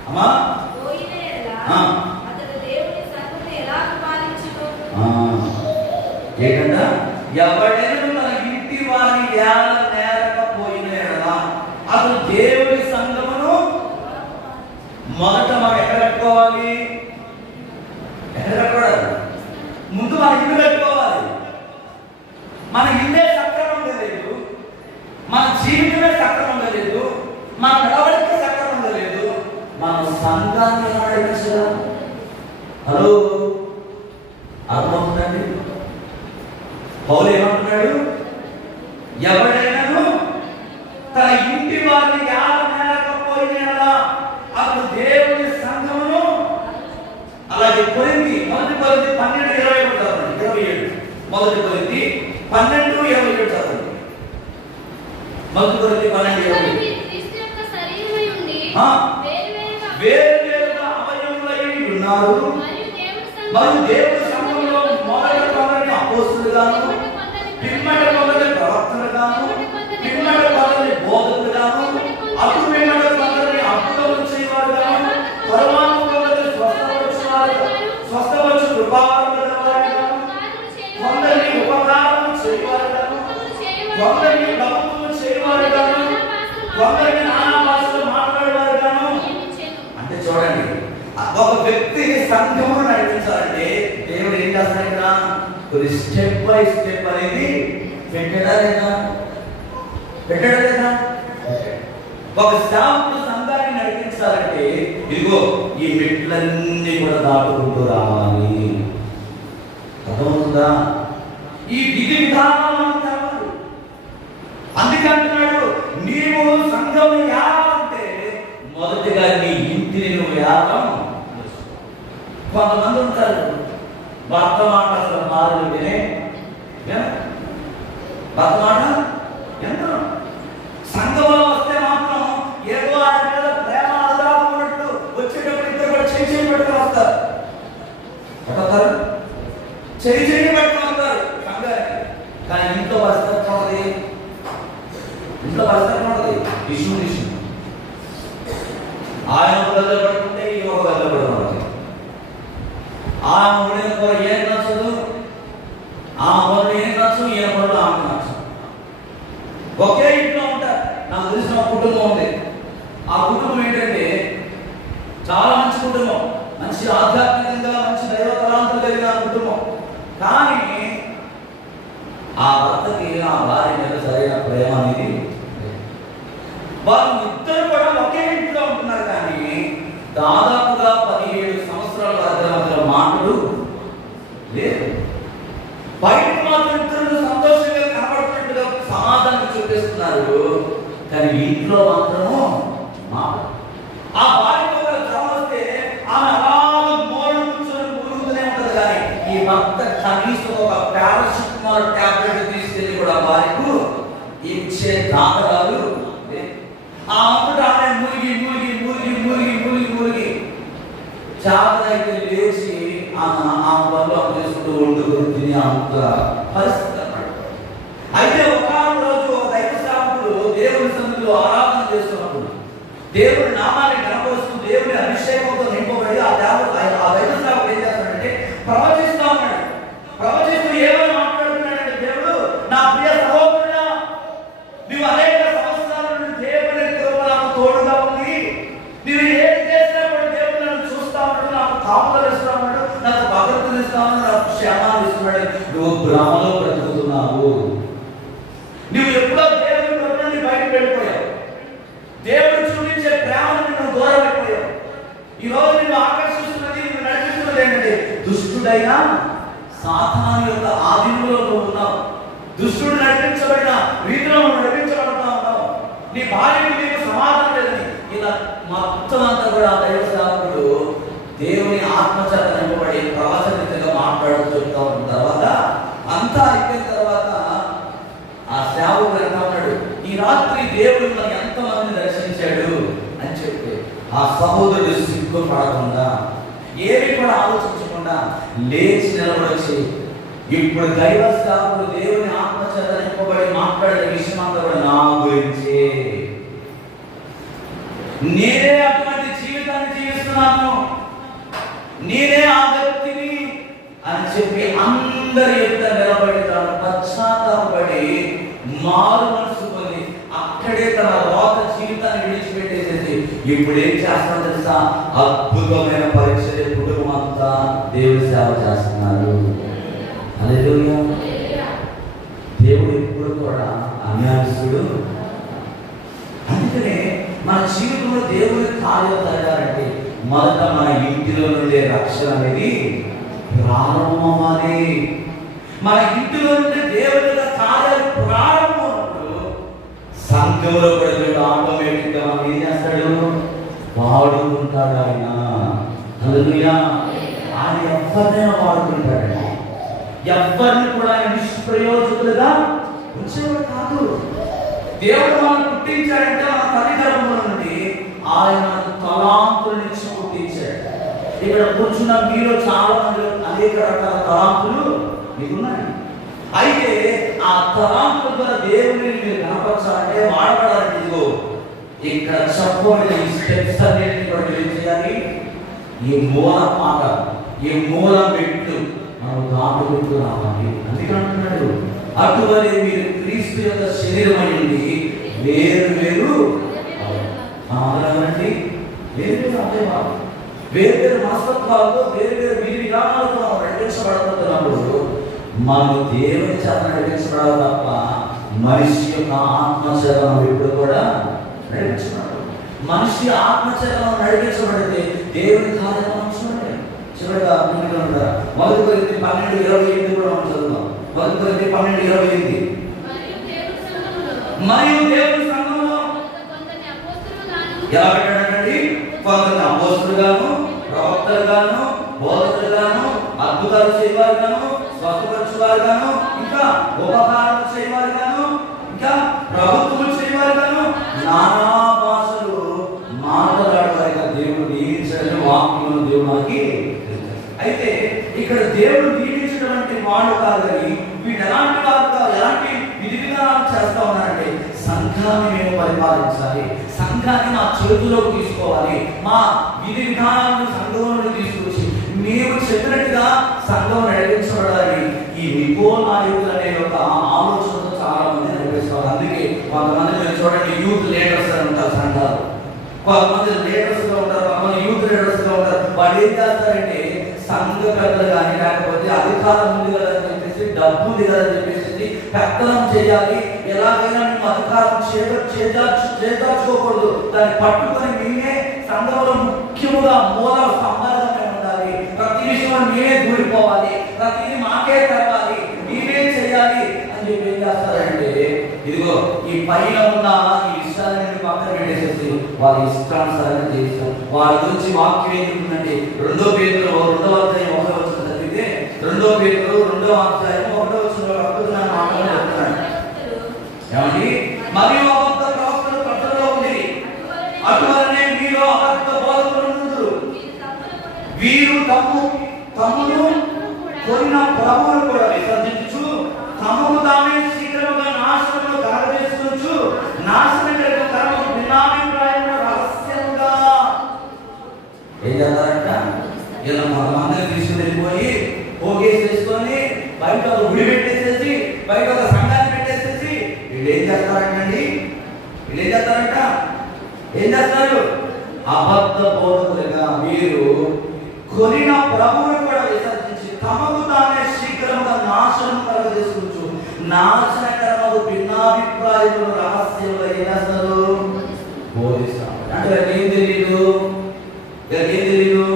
అమ్మా ఏంటంట? ఎవడైనా తన ఇంటి వారిని నేరకపోయిన ఎడల అతడు దేవుని సంఘమును మొదట మనం ఎక్కడ కట్టుకోవాలి? ఎక్కడ కట్టుకోవాలి? ముందు మన ఇల్లు కట్టుకోవాలి. మన ఇల్లే సక్రమంగా లేదు, మన జీవితమే సక్రమంగా లేదు, మన నడవడికే సక్రమంగా లేదు, మన సంఘాన్ని నడవడించరా? హలో, అర్థమవుతుందండి? పౌలు ఏమంటున్నాడు? ఎవడైనాను తన ఇంటి వారిని నేరకపోయినా అతడు దేవుని సంఘమును. అలాగే కొరింథీ మొదటి కొరింథీ 12:27 చదవండి. 27 మొదటి కొరింథీ 12:27 చదవండి. మొదటి కొరింథీ 12:27 వేరువేరుగా అవయవములై ఉన్నారు మరియు దేవుని సంఘములో మొదట కొందరిని అపోస్తలుగాను, పిమ్మట కొందరిని ప్రవక్తలుగాను, పిమ్మట కొందరిని బోధకులుగాను, అటు పిమ్మట కొందరిని అద్భుతములు చేయవారుగాను, తరువాత కొందరిని స్వస్థపరచు కృపావరములవారుగాను, కొందరిని ఉపకారము చేయవారుగాను, కొందరిని ప్రభుత్వము చేయవారుగాను, కొందరిని నానా భాషలు మాట్లాడేవారుగాను. అంటే చూడండి, ఒక వ్యక్తి సంఘమును నడిపించాలంటే దేవుడు ఏం చేస్తాడు? కొన్ని స్టెప్ బై స్టెప్ అనేది పెట్టడా లేదా? ఒక సేవకుడు సంఘాన్ని నడిపించాలంటే ఇదిగో ఈ మెట్లన్నీ కూడా దాటుకుంటూ రావాలి. అర్థమవుతుందా? ఈ విధి విధానాలు కావాలి. అందుకే అంటున్నాడు, నీవు సంఘం అంటే మొదటిగా నీ ఇంటిని నువ్వు యాగం. కొంతమంది ఉంటారు భర్త మాట అసలు మారలు వినే, భర్త మాట ఎంత సంఘంలో వస్తే మాత్రం ఏదో ఆయన మీద ప్రేమ ఆధారం ఉన్నట్టు వచ్చేటప్పుడు ఇద్దరు కూడా చేయి పెట్టుకుని వస్తారు. ఒకసారి చేయి పెట్టుకుని వస్తారు సంఘానికి. కానీ ఇంట్లో పరిస్థితి ఉన్నది, ఇంట్లో పరిస్థితి ఉన్నది ఇష్యూ ఆయన ఒక గదిలో పడుకుంటే ఈ ఒక గదిలో పడుతుంది. ఆయన ఉండిన కూర ఏం నచ్చదు, ఆ పనులు ఏం నచ్చు, ఈయన పనులు ఆమె నచ్చు. ఒకే ఇంట్లో ఉంటారు. నాకు తెలిసిన ఒక కుటుంబం ఉంది. ఆ కుటుంబం ఏంటంటే చాలా మంచి కుటుంబం, మంచి ఆధ్యాత్మికంగా మంచి దైవ తలాంతులు కలిగిన కుటుంబం. కానీ ఆ భర్తకి ఆ భార్య మీద సరైన ప్రేమ అనేది, వాళ్ళు ఇద్దరు కూడా ఒకే ఇంట్లో ఉంటున్నారు. కానీ దాదాపుగా 17 సంవత్సరాల మధ్య మాటలు లేదు. బయటకు మాత్రం ఇద్దరు సంతోషంగా కనబడుతున్నట్టుగా సమాధానం చూపిస్తున్నారు. కానీ ఇంట్లో మాత్రము మాట. ఆ భార్య జ్వరం వస్తే ఆమె అలా మోడల్ కూర్చొని మురుగుతూనే ఉంటది. కానీ ఈ భర్త కనీసం ఒక పారాసిటమాల్ టాబ్లెట్ తీసుకెళ్ళి కూడా భార్యకు ఇచ్చే దాఖలాలు. ఆ అప్పుడు ఆమె మురిగి చాపైతే లేచి ఆ పనులు చేసుకుంటూ వండుకొని తిని అంత పరిస్థితి అన్నమాట. అయితే ఒక రోజు దైవ సేవకుడు దేవుని సన్నిధిలో ఆరాధన చేస్తున్నప్పుడు దేవుని నామాన్ని కనపరుస్తూ దేవుని అభిషేకంతో నింపబడి ఆ దైవ సేవకుడు ఏం చేస్తాడంటే ప్రవచిస్తా ఉన్నాడు. ప్రవచిస్తూ ఏమని మాట్లాడుతున్నాడంటే, దేవుడు నా ప్రియ సహోదరుడా, నువ్వు అనేక సంవత్సరాల నుండి దేవుని కృప నాకు తోడుగా ఉంది. నువ్వు ఏది చేసినప్పుడు దేవుడు నన్ను చూస్తా ఉన్నాడు, నాకు కాపుదలు ఇస్తా ఉన్నాడు, నాకు భద్రతలు ఇస్తా ఉన్నాడు, నాకు క్షేమాలు ఇస్తున్నాడు. నువ్వు భ్రమలో బ్రతుకుతున్నావు. నువ్వు ఎప్పుడో దేవుని కృపని బయట వెళ్ళిపోయావు. దేవుడు చూపించే ప్రేమను నువ్వు దూరం అయిపోయావు. ఈ రోజు నువ్వు ఆకర్షిస్తున్నది, నువ్వు నడిపిస్తున్నది ఏంటంటే దుష్టుడైన సాతాను యొక్క ఆధీనంలో నువ్వు ఉన్నావు. దుష్టుడు నడిపించబడిన రీతిలో నువ్వు నడిపించబడతా ఉన్నావు. నీ భార్యకి నీకు సమాధానం లేదని ఇలా మొత్తం అంతా కూడా దైవ సేవకుడు దేవుని ఆత్మచేత నింపబడి ప్రవచనంగా మాట్లాడుతూ చెప్తా ఉన్న తర్వాత అంతా అయిపోయిన తర్వాత ఆ సేవకుడు ఎంత ఉన్నాడు, ఈ రాత్రి దేవుడు మనకి ఎంతమందిని దర్శించాడు అని చెప్పి ఆ సహోదరుడు సిగ్గుపడకుండా ఏమి కూడా ఆలోచించకుండా లేచి నిలబడొచ్చి ఇప్పుడు దైవ సేవకుడు దేవుని ఆత్మచేత నింపబడి మాట్లాడే విషయం అంతా కూడా నా గురించి, నేనే అటువంటి జీవితాన్ని జీవిస్తున్నాను, నేనే ఆ వ్యక్తిని అని చెప్పి అందరి ఎదుట నిలబడి తను పశ్చాత్తాపడి మారు మనసు పొంది అక్కడే తన రోత జీవితాన్ని విడిచిపెట్టేసేసి ఇప్పుడు ఏం చేస్తాను తెలుసా? అద్భుతమైన పరీక్షలే కుటుంబం అంతా దేవుడి సేవ చేస్తున్నారు. హల్లెలూయా. దేవుడు ఎప్పుడు కూడా అన్యాయస్తుడు. అందుకనే మన జీవితంలో దేవుడి కార్యం జరగాలంటే మొదట మన ఇంటిలో నుండే రక్షణ అనేది ప్రారంభమని. మన ఇంటిలో నుండి దేవుడి కార్యాలు ప్రారంభమైనప్పుడు సంఘంలో కూడా దేవుడు ఆటోమేటిక్గా మనం ఏం చేస్తాడు? వాడుకుంటాడు ఆయన. హల్లెలూయా. ఆయన ఎవరినైనా వాడుకుంటాడు. ఎవరిని కూడా ఆయన నిష్ప్రయోజకులుగా ఉంచేవాడు కాదు. దేవుడు మనం పుట్టించాడంటే మన తల్లిదండ్రుల నుండి ఆయన తలాంతులను ఇచ్చి పుట్టించాడు. ఇక్కడ కూర్చున్న మీలో చాలా మంది అనేక రకాల తలాంతులు మీకున్నాయి. అయితే ఆ తలాంతుల ద్వారా దేవుడిని మీరు కనపరచాలంటే వాడబడాలంటే ఇదిగో ఇక్కడ చెప్పబడిన ఈ స్టెప్స్ అన్నింటినీ కూడా ఏం చేయాలి? ఈ మూల పాట, ఈ మూల మెట్లు మనం దాటుకుంటూ రావాలి. అందుకంటున్నాడు అటువలే మీరు క్రీస్తు యొక్క శరీరం అయింది వేరు వేరు అవలండి, వేరు వేరు అవయవాలు, వేరు వేరు మనస్తత్వాలతో, వేరు వేరు వీరి విధానాలతో నడిపించబడుతున్నప్పుడు మనం దేవుని చేత నడిపించబడాలి తప్ప మనిషి యొక్క ఆత్మచరణం ఎప్పుడు కూడా నడిపించబడదు. మనిషి ఆత్మచరణం నడిపించబడితే దేవుని కార్యం చూడండి. చివరిగా ఉంటారా? 1 కొరింథీ 12:28 కూడా మనం చదువుతాం. 1 కొరింథీ 12:28 మరియు దేవుని సంఘంలో ఎలా పెట్టాడండి? కొందరిని అపోస్తలుగాను, ప్రవక్తలుగాను, బోధకులుగాను, అద్భుతాలు చేయవారుగాను, స్వస్థపరచువారుగాను, ఇంకా ఉపకారాలు చేయవారుగాను, ఇంకా ప్రభుత్వములు చేయవారుగాను, నానా భాషలు మాట్లాడేవారుగా దేవుడు నియమించడం వాక్యం దేవుడు మనకి. అయితే ఇక్కడ దేవుడు నియమించినటువంటి వాళ్ళు కాదు, కానీ వీళ్ళు ఎలాంటి వారు కాదు, ఎలాంటి విధి విధానాలు చేస్తా ఉన్నారంటే సంఘాన్ని మేము పరిపాలించాలి, సంఘాన్ని మా చేతుల్లోకి తీసుకోవాలి, మా విధి విధానాలను సంఘంలో తీసుకొచ్చి మేము చెప్పినట్టుగా సంఘం నడిపించబడాలని ఈ నికోలాయులు అనే ఒక ఆలోచనతో చాలా మంది నడిపిస్తారు. అందుకే కొంతమంది మీరు చూడండి యూత్ లీడర్స్ అని ఉంటారు సంఘాలు, కొంతమంది లీడర్స్ గా ఉంటారు, కొంతమంది యూత్ లీడర్స్ గా ఉంటారు. వాళ్ళు ఏం చేస్తారంటే సంఘ పెద్దలు కానీ లేకపోతే అధికారం ఉంది కదా అని చెప్పేసి, డబ్బు ఉంది కదా అని చెప్పేసి పెత్తనం చేయాలి, ఎలాగైనా మేము అధికారం చేదార్చుకోకూడదు, దాన్ని పట్టుకొని మేమే సంఘంలో ముఖ్యముగా మూల స్తంభాలుగా ఉండాలి, ప్రతి విషయంలో మేమే దూరిపోవాలి, ప్రతిదీ మాకే తెలవాలి, మేమే చేయాలి అని చెప్పి ఏం చేస్తారంటే ఇదిగో ఈ పైన ఉన్న ఈ విషయాలను పక్కన పెట్టేసేసి వాళ్ళ ఇష్టానుసారంగా చేస్తాం. వాళ్ళ గురించి వాక్యం ఏం చెప్తుందంటే 2 పేతురు 2వ అధ్యాయం 1వ వచనం చదివితే 2 పేతురు 2వ అధ్యాయం 1వ వచనంలో అద్భుతమైన మాటలు చెప్తున్నాడు. ఏమండి? మరియు అబద్ధ ప్రవక్తలు ప్రజల్లో ఉంది, అటువలనే మీలో అబద్ధ బోధకులు ఉన్నారు, వీరు తమ్మును కొన్న ప్రభువును కూడా విసర్జించు, తమకు తామే శీఘ్రముగా నాశనము కలగజేసుకోవచ్చు, నాశనం కలిగిన తరము భిన్నాభిప్రాయములు రహస్యంగా ఏం చేస్తారంట? ఇలా కొంతమందిని తీసుకుని వెళ్ళిపోయి పోగేసేసుకొని బయట గుడి పెట్టేసేసి బయట ఒక సంఘాన్ని పెట్టేసేసి వీళ్ళు ఏం చేస్తారంటండి? వీళ్ళు ఏం చేస్తారంట? ఏం చేస్తారు? అబద్ధ బోధకులుగా మీరు కొనిన ప్రభువును కూడా విసర్జించి తమకు తానే శీఘ్రముగా నాశనం కలగజేసుకోవచ్చు, నాశనకరము భిన్నాభిప్రాయములు రహస్యంగా ఏం చేస్తారు? బోధిస్తారు. అంటే ఏం తెలియదు? వీళ్ళకి ఏం తెలియదు?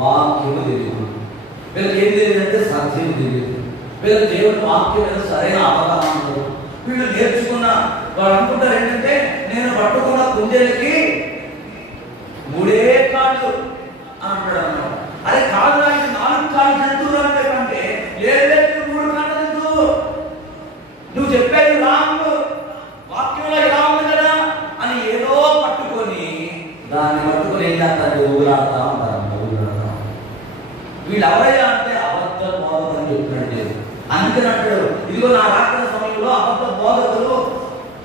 వాక్యము తెలియదు. వీళ్ళకి ఏం తెలియదు అంటే సత్యం తెలియదు. వీళ్ళకి దేవుని వాక్యం మీద సరైన అవగాహన ఉండదు. వీళ్ళు నేర్చుకున్న వాళ్ళు అనుకుంటారు ఏంటంటే నేను పట్టుకున్న కుందేలకి 3 కాళ్ళు అంటాడు అన్నమాట. అదే కాదు, ఆయన 4 కాళ్ళు జంతువులు అంటే లేదు 3 కాళ్ళ జంతువు, నువ్వు చెప్పేది రాంగ్, వాక్యంలో ఇలా ఉంది కదా అని ఏదో పట్టుకొని దాన్ని పట్టుకొని ఏం చేస్తారు? ఊరాడుతా ఉంటారు. వీళ్ళు ఎవరయ్యా అందుకని అంటాడు, ఇదిగో నా రాకడ సమయంలో అబద్ధ బోధకులు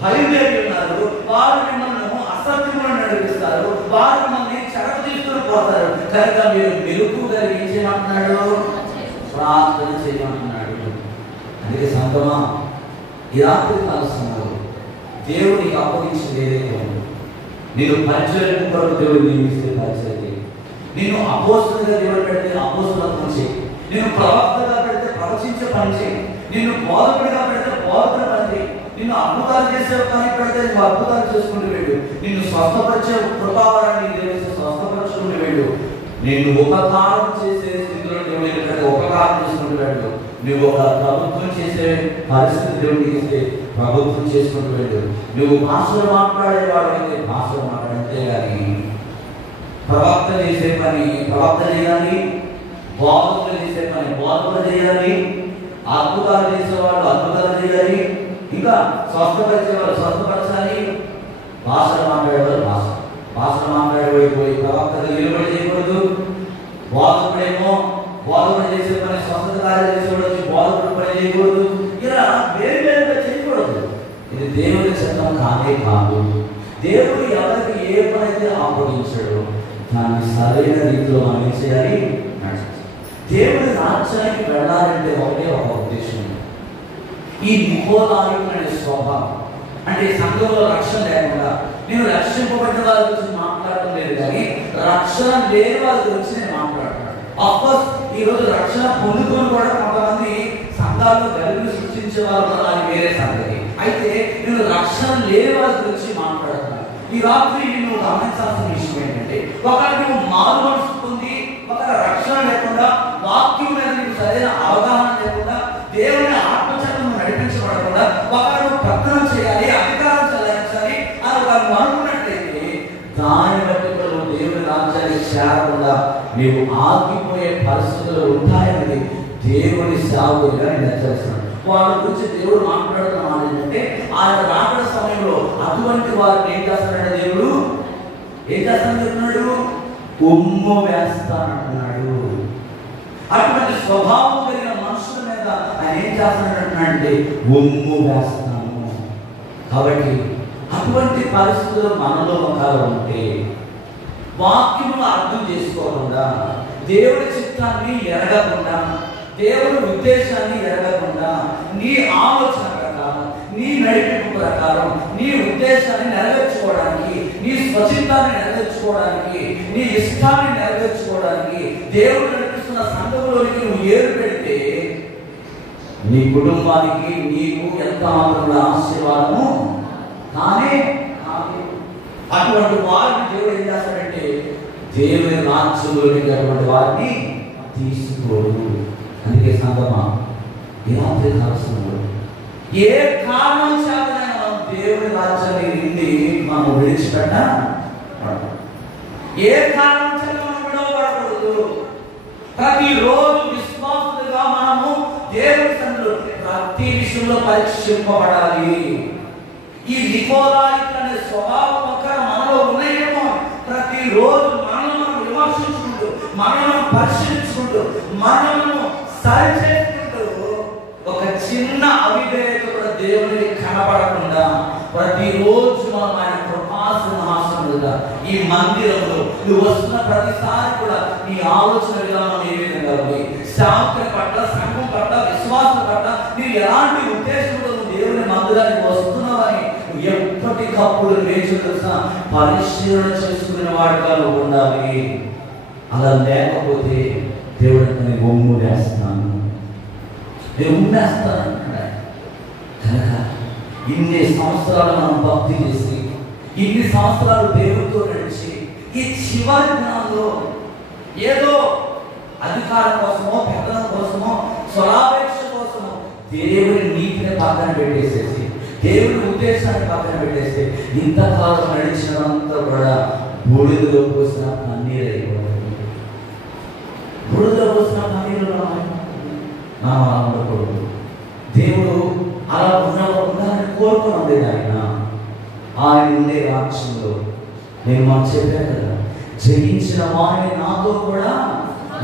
బయలుదేరి ఉన్నారు, వారు మిమ్మల్ని అసత్యములను నడిపిస్తారు, వారు మిమ్మల్ని చెరకు తీసుకుని పోతారు, కనుక మీరు మెలుకుగా ఏం చేయమంటున్నాడు? ప్రార్థన చేయమంటున్నాడు. అందుకే సంగమా, ఈ రాత్రి కాల సమయంలో దేవుడికి అప్పగించింది ఏదైతే ఉందో, నేను పరిచయం కొరకు దేవుడు నియమిస్తే పరిచయం చేయి, నేను అపోస్తులుగా దేవుడు పెడితే అపోస్తులను చేయి, నేను ప్రవక్తగా పెడితే ప్రవచించే పని చేయి, నేను బోధకుడిగా పెడితే బోధకుడు పని చేయి, నిన్ను అద్భుతాలు చేసే పని పెడితే నువ్వు అద్భుతాలు చేసుకుంటూ వెళ్ళు, నిన్ను స్వస్థపరిచే కృపావరాన్ని దేవుడు స్వస్థపరచుకుంటూ వెళ్ళు, నేను ఉపకారం చేసే స్థితిలో దేవుడు ఉపకారం చేసుకుంటూ వెళ్ళు, నువ్వు ఒక ప్రభుత్వం చేసే పరిస్థితి దేవుడికి ఇస్తే ప్రభుత్వం చేసుకుంటూ వెళ్ళు, నువ్వు భాషలు మాట్లాడేవాడు అయితే భాషలు మాట్లాడితే కానీ ప్రవక్త చేసే పని ప్రవక్త చేయాలి, బోధకులు చేసే పని బోధకులు చేయాలి, అద్భుతాలు చేసేవాళ్ళు అద్భుతాలు చేయాలి, ఇంకా స్వస్థపరిచేవాళ్ళు స్వస్థపరచాలి, భాషలు మాట్లాడేవాళ్ళు భాషలు మాట్లాడేపోయి ప్రవక్తలు నిలబడి చేయకూడదు, బోధకుడేమో బోధకుడు చేసే పని స్వస్థత కార్యాలు చేసేవాడు బోధకుడు పని చేయకూడదు, ఇలా వేరు వేరుగా చేయకూడదు. ఇది దేవుడి చట్టం కానే కాదు. దేవుడు ఎవరికి ఏ పని అయితే ఆపగించాడో దాన్ని సరైన రీతిలో మనం ఏం చేయాలి? దేవుడి రాజ్యానికి వెళ్ళాలంటే ఒకటే ఒక ఉద్దేశం. ఈ నికోలాయికులు అనే స్వభావం అంటే సంఘంలో రక్షణ లేకుండా, నేను రక్షింపబడిన వాళ్ళ గురించి మాట్లాడటం లేదు కానీ రక్షణ లేని వాళ్ళ గురించి నేను మాట్లాడుతున్నాను. అఫ్కోర్స్ ఈ రోజు రక్షణ పొందుకొని కూడా కొంతమంది సంఘాల్లో వెలుగులు సృష్టించే వాళ్ళు అది వేరే సంగతి. అయితే నేను రక్షణ లేని వాళ్ళ గురించి మాట్లాడుతున్నాను. ఈ రాత్రి నువ్వు గమనించాల్సిన విషయం ఏంటంటే, ఒకరు నువ్వు మారు మనసు పొంది ఒక రక్షణ లేకుండా, వాక్యం మీద నీకు సరైన అవగాహన లేకుండా, దేవుని ఆత్మచర్యను నడిపించబడకుండా ఒకరు ప్రకటన చేయాలి, అధికారం చెల్లించాలి అని వారు అనుకున్నట్లయితే దాన్ని బట్టి నువ్వు దేవుని రాజ్యాన్ని చేరకుండా నీవు ఆగిపోయే పరిస్థితులు ఉంటాయని దేవుని సేవకులుగా నేను హెచ్చరిస్తున్నాను. వాళ్ళ గురించి దేవుడు మాట్లాడుతున్నాడు ఏంటంటే, ఆయన రాకడ సమయంలో అటువంటి వారిని ఏం చేస్తాడంటే దేవుడు ఏం చేస్తానని చెప్తున్నాడు? ఉమ్ము వేస్తానంటున్నాడు. అటువంటి స్వభావం కలిగిన మనుషుల మీద ఆయన ఏం చేస్తానంటే ఉమ్ము వేస్తాను. కాబట్టి అటువంటి పరిస్థితులు మనలో ఒకరు ఉంటే, వాక్యమును అర్థం చేసుకోకుండా, దేవుడి చిత్తాన్ని ఎరగకుండా, దేవుడి ఉద్దేశాన్ని ఎరగకుండా, నీ ఆలోచన ప్రకారం, నీ నడిపింపు ప్రకారం, నీ ఉద్దేశాన్ని నెరవేర్చుకోవడానికి, నీ స్వచిత్తాన్ని నెరవేర్చుకోవడానికి, నీ ఇష్టాన్ని నెరవేర్చుకోవడానికి దేవుడు నడిపిస్తున్న సంఘంలోనికి నువ్వు ఏరు పెడితే నీ కుటుంబానికి నీకు ఎంత మాత్రం ఆశీర్వాదము కానీ అటువంటి వారిని దేవుడు ఏం చేస్తాడంటే దేవుని రాజ్యంలోనికి అటువంటి వారిని తీసుకోడు. అందుకే సంగమా, ఈ రాత్రి కాల్సిన ఏ కారణం చేతనైనా మనం దేవుని రాజ్యాన్ని నిండి మనం విడిచిపెట్ట, ఏ కారణం చేత మనం విడవబడకూడదు. ప్రతిరోజు విశ్వాసులుగా మనము దేవుని సన్నిధిలో ప్రతి విషయంలో పరీక్షింపబడాలి. ఈ నికోలాయికులు అనే స్వభావం ఒక మనలో ఉన్నాయేమో, ప్రతిరోజు మనల్ని మనం విమర్శించుకుంటూ, మనల్ని పరిశీలించుకుంటూ, మనల్ని సరిచేసుకుంటూ, ఒక చిన్న అవిధేయత కూడా దేవునికి కనబడకుండా ప్రతిరోజు మనం ఆయన కృపాసింహాసనులుగా ఈ మందిరంలో నువ్వు వస్తున్న ప్రతిసారి కూడా నీ ఆలోచన విధానం ఏ విధంగా ఉంది, శాంతి పట్ల, సంఘం పట్ల, విశ్వాసం పట్ల నీవు ఎలాంటి ఉద్దేశంతో నువ్వు దేవుని మందిరానికి వస్తున్నావని ఎప్పటికప్పుడు వేచి పరిశీలన చేసుకునే వాడిగా నువ్వు ఉండాలి. అలా లేకపోతే దేవుడు నేను ఒమ్ము వేస్తాను, నేను ఉమ్మేస్తాను అంటున్నాడు. కనుక ఇన్ని సంవత్సరాలు మనం భక్తి చేసి, ఇన్ని సంవత్సరాలు దేవుడితో నడిచి, ఈ చివరి దినాల్లో ఏదో అధికారం కోసమో, పెద్దల కోసమో, స్వలాపేక్ష కోసమో దేవుని నీతిని పక్కన పెట్టేసేసి, దేవుని ఉద్దేశాన్ని పక్కన పెట్టేస్తే ఇంతకాలం నడిచినంతా కూడా బూడిదలో పోసిన పన్నీరు అయిపోతుంది. బూడిదలో పోసిన పన్నీరు ఉండకూడదు. దేవుడు అలా ఉండాలని కోరుకుని ఉండేది ఆయన ఉండే రాజ్యంలో. నేను మనం చెప్పాను కదా, జయించిన వారిని నాతో కూడా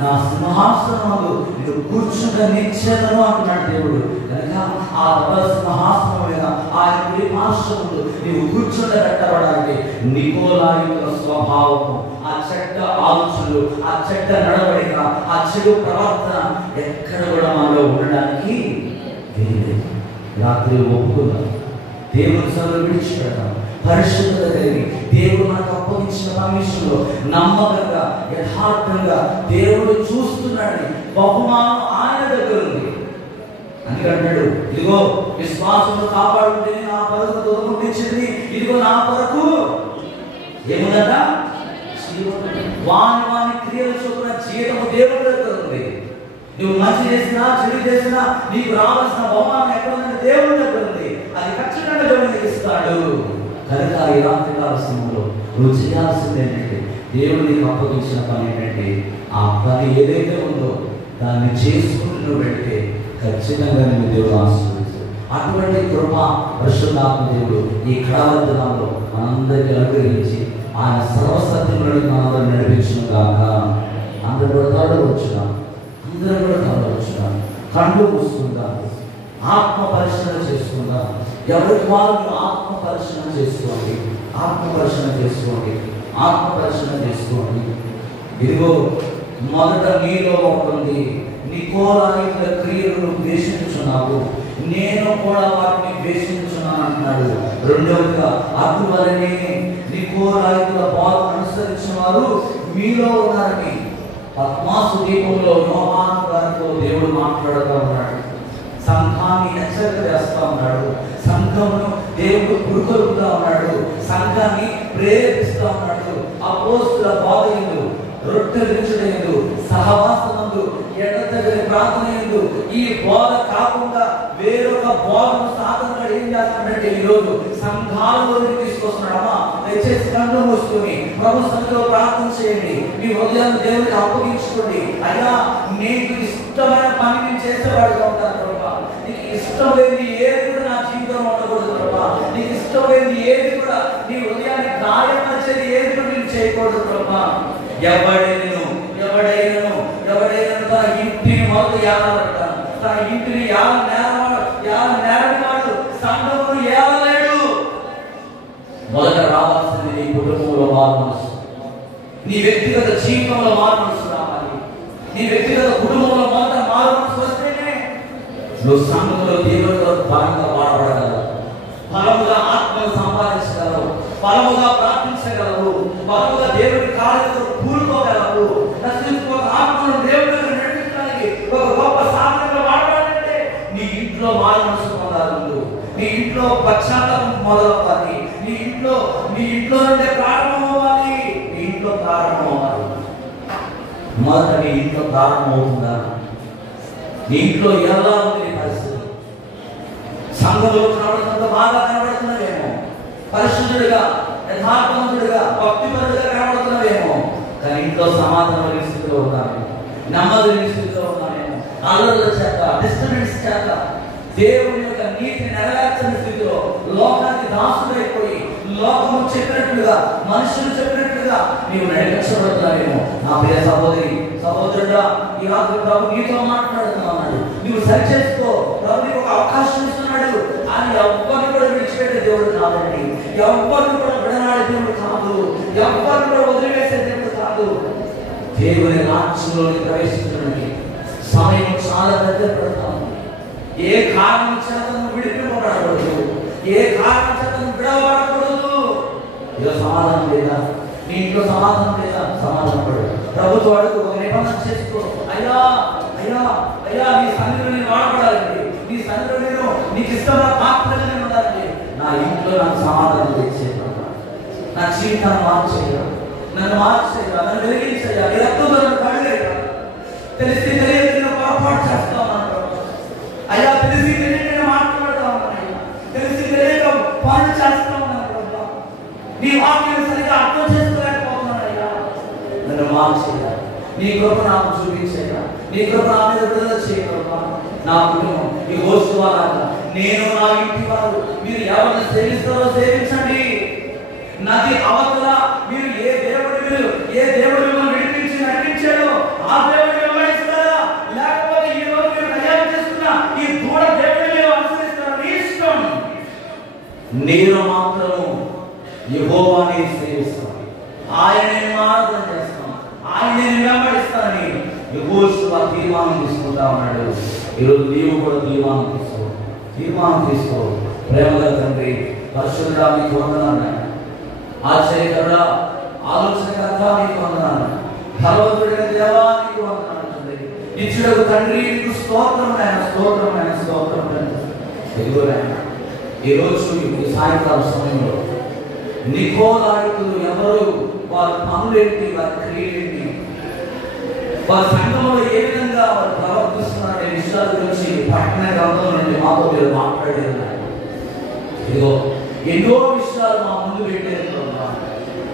నా సింహాసనంలో నేను కూర్చుని నిత్యతను అంటున్నాడు దేవుడు. కనుక ఆ సింహాసనం మీద ఆయన కుడి పార్శ్వములు నీవు కూర్చుండబెట్టబడాలి. నికోలాయుల స్వభావము, ఆ చెడ్డ ఆలోచనలు, ఆ చెడ్డ నడవడిక, ఆ చెడు ప్రవర్తన ఎక్కడ కూడా మనలో ఉండడానికి వీలేదు. రాత్రి ఒప్పుకుందాం, దేవుని సభలో విడిచిపెడతాం, పరిశుద్ధత కలిగి దేవుడు మనకు అప్పగించిన పరమేశ్వరులో నమ్మకంగా యథార్థంగా దేవుడు చూస్తున్నాడని బహుమానం ఆయన దగ్గర ఉంది. అందుకంటాడు, ఇదిగో విశ్వాసంలో కాపాడుకుంటే నా పరకు తొలగించింది, ఇదిగో నా కొరకు ఏముందట వాని క్రియలు చొప్పున జీవితము దేవుడి దగ్గర ఉంది. నువ్వు మంచి చేసినా చెడు చేసినా నీకు రావాల్సిన బహుమానం ఎక్కడ ఉందంటే దేవుడి దగ్గర ఉంది. అది ఖచ్చితంగా దేవుడికి ఇస్తాడు. కనుక ఈ రాత్రి కాల సమయంలో నువ్వు చేయాల్సింది ఏంటంటే, దేవుడు నీకు అప్పగించిన పని ఏంటంటే, ఆ పని ఏదైతే ఉందో దాన్ని చేసుకుంటూ నువ్వు వెళితే ఖచ్చితంగా నువ్వు దేవుడు ఆశీర్వదిస్తాడు. అటువంటి కృప పరిశుద్ధాత్మ దేవుడు ఈ కళావర్తనంలో మనందరికీ అనుగ్రహించి ఆయన సర్వసత్యములను మనందరూ నడిపించిన కాక. అందరూ కూడా తాడవచ్చుగా, అందరూ కూడా తాడవచ్చుగా, కళ్ళు మూసుకుందా, ఆత్మ పరిశీలన చేసుకుందా. ఎవరికి వాళ్ళు ఆత్మ పరిశీలన చేసుకోండి, ఆత్మ పరిశీలన చేసుకోండి, ఆత్మ పరిశీలన చేసుకోండి. ఇదిగో మొదట నీలో ఒకటి నికోలాయుల క్రియలను ద్వేషించున్నావు, నేను కూడా వాటిని ద్వేషించున్నాను అంటున్నాడు. రెండవదిగా అటువలనే నికోలాయుల బోధన అనుసరించిన వారు మీలో ఉన్నారని పద్మాసు దీపంలో యోహాను గారితో దేవుడు మాట్లాడుతూ ఉన్నాడు. సంఘాన్ని హెచ్చరిక చేస్తా ఉన్నాడు, సంఘమును దేవుడు పురుకొల్పుతా ఉన్నాడు, సంఘాన్ని ప్రేరేపిస్తా ఉన్నాడు. అపోస్తుల బోధయందు, రొట్టెలు విరుచుటయందు, సహవాసమందు, ఎడతెగని ప్రార్థనయందు ఈ బోధ కాకుండా వేరొక బోధను సాధనగా ఏం చేస్తాడంటే ఈరోజు సంఘాలలోకి తీసుకొస్తున్నాడమ్మా. దయచేసి కళ్ళు మూసుకొని ప్రభు సన్నిధిలో ప్రార్థన చేయండి, మీ హృదయాన్ని దేవుడికి అప్పగించుకోండి. అయ్యా, నీకు ఇష్టమైన పని నేను చేసేవాడుగా ఉంటాను ప్రభా. నీకు ఇష్టం లేని ఏది కూడా నా జీవితంలో ఉండకూడదు ప్రభా. నీకు ఇష్టం లేని ఏది కూడా నీ హృదయాన్ని గాయపరిచేది ఏది కూడా నేను చేయకూడదు ప్రభా. ఎవడైనను తన ఇంటిని మొదలు ఏలబడతాను, తన ఇంటిని నేరవాడు సంఘమును ఏలలేడు. మొదట రావాల్సింది నీ కుటుంబంలో మారు మనసు, నీ వ్యక్తిగత జీవితంలో మారు మనసు రావాలి. నీ వ్యక్తిగత కుటుంబంలో మొదట మారు మనసు వస్తేనే నువ్వు సంఘంలో దేవుడితో బలంగా వాడబడగలవు, బలముగా ఆత్మను సంపాదించగలవు, బలముగా ప్రార్థించగలవు, బలముగా దేవుడి కార్యాలతో కూరుకోగలవు. ఆత్మను దేవుడి నడిపించడానికి ఒక గొప్ప సాధనంగా వాడబడాలంటే నీ ఇంట్లో మారు మనసు పొందాలి, నీ ఇంట్లో పశ్చాత్తాపం మొదలవ్వాలి, నీ ఇంట్లో నుండే ప్రారంభం అవ్వాలి, నీ ఇంట్లో ప్రారంభం అవ్వాలి. మొదట నీ ఇంట్లో ప్రారంభం అవుతుందా? నీ ఇంట్లో ఎలా ఉంది పరిస్థితి? సంఘంలో కనబడుతున్నంత బాగా కనబడుతున్నావేమో, పరిశుద్ధుడిగా, యథార్థవంతుడిగా, భక్తిపరుడిగా కనబడుతున్నావేమో, కానీ ఇంట్లో సమాధానం లేని స్థితిలో ఉన్నావేమో, నెమ్మది లేని స్థితిలో ఉన్నావేమో, అల్లర్ల చేత, డిస్టర్బెన్స్ చేత, దేవుని యొక్క నీతిని నెరవేర్చని స్థితిలో లోకానికి దాసుడైపోయి లోకము చెప్పినట్లుగా, మనుషులు చెప్పినట్లుగా నీవు నడిపించబడుతున్నావేమో. నా ప్రియ సహోదరుడా, ఈ రాత్రి ప్రభు నీతో మాట్లాడుతున్నాడు. నువ్వు సరి చేసుకో, ప్రభు నీకు ఒక అవకాశం ఇస్తున్నాడు. అని ఎవ్వరిని కూడా విడిచిపెట్టే దేవుడు కాదండి, ఎవ్వరిని కూడా విడనాడే దేవుడు కాదు, ఎవ్వరిని కూడా వదిలివేసే దేవుడు కాదు. దేవుని రాజ్యంలోకి ప్రవేశించడానికి సమయం చాలా దగ్గర పడతాము. ఏ కారణం చేత విడిపింపబడకూడదు, ఏ కారణం చేత విడవబడకూడదు. ఇలా సమాధానం లేదా? నీ ఇంట్లో సమాధానం లేదా? సమాధానం పడు. ప్రభుత్వ అడుగు, ఒక నిబంధన చేసుకో. అయ్యా అయ్యా అయ్యా, నీ సన్నిధిలో నేను వాడబడాలండి, నీ సన్నిధిలో నేను నీకు ఇష్టమైన పాత్రగా నేను ఉండాలి. నా ఇంట్లో నాకు సమాధానం తెచ్చే, నా జీవితాన్ని మార్చేయ, నన్ను మార్చేయ, నన్ను వెలిగించేయ, ఎత్తుతో నన్ను కడుగేయ. తెలిసి తెలియదు నేను పొరపాటు చేస్తా ఉన్నాను అయ్యా, తెలిసి తెలియక నేను మాట్లాడుతా ఉన్నాను అయ్యా, తెలిసి తెలియక పనులు చేస్తా ఉన్నాను ప్రభా. నీ వాక్యం సరిగా అర్థం చేసుకోలేకపోతున్నాను అయ్యా, నన్ను మార్చేయ, నీ కృప నాకు చూపించేయ, నీ కృప నా మీద విడుదల చేయగలవా. నా కుటుంబం ఈ గోష్ఠి వాళ్ళ, నేను నా ఇంటి వారు, మీరు ఎవరిని సేవిస్తారో సేవించండి. నది అవతల మీరు ఏ దేవుడు మిమ్మల్ని విడిపించి నడిపించాడో ఆ దేవుడిని వెంబడిస్తారా? లేకపోతే ఈ రోజు మీరు నేను మాత్రం యెహోవాని సేవిస్తాను, ఆయనని ఆరాధన చేస్తాను, ఆయనని వెంబడిస్తానని యెహోషువ తీర్మానం తీసుకుంటా ఉన్నాడు. ఈరోజు నీవు కూడా తీర్మానం తీసుకో. ప్రేమగల తండ్రి, పరిశుద్ధుడా మీకు వందనాలు, ఆశ్చర్యకరుడా, ఆలోచనకర్త మీకు వందనాలు, భగవంతుడైన దేవా నీకు వందనాలు తండ్రి. నిత్యుడకు తండ్రి నీకు స్తోత్రం నాయన, స్తోత్రం నాయన, స్తోత్రం తండ్రి. ఇదిగో నాయన, ఈరోజు ఈ సాయంకాల సమయంలో నికోలాయితులు ఎవరు, వారి పనులేంటి, వారి క్రియలేంటి, వారి సంఘంలో ఏ విధంగా వారు ప్రవర్తిస్తున్నారనే విషయాల గురించి పట్టణ గ్రంథం నుండి మాతో మీరు మాట్లాడేది. ఇదిగో ఎన్నో విషయాలు మా ముందు పెట్టేది,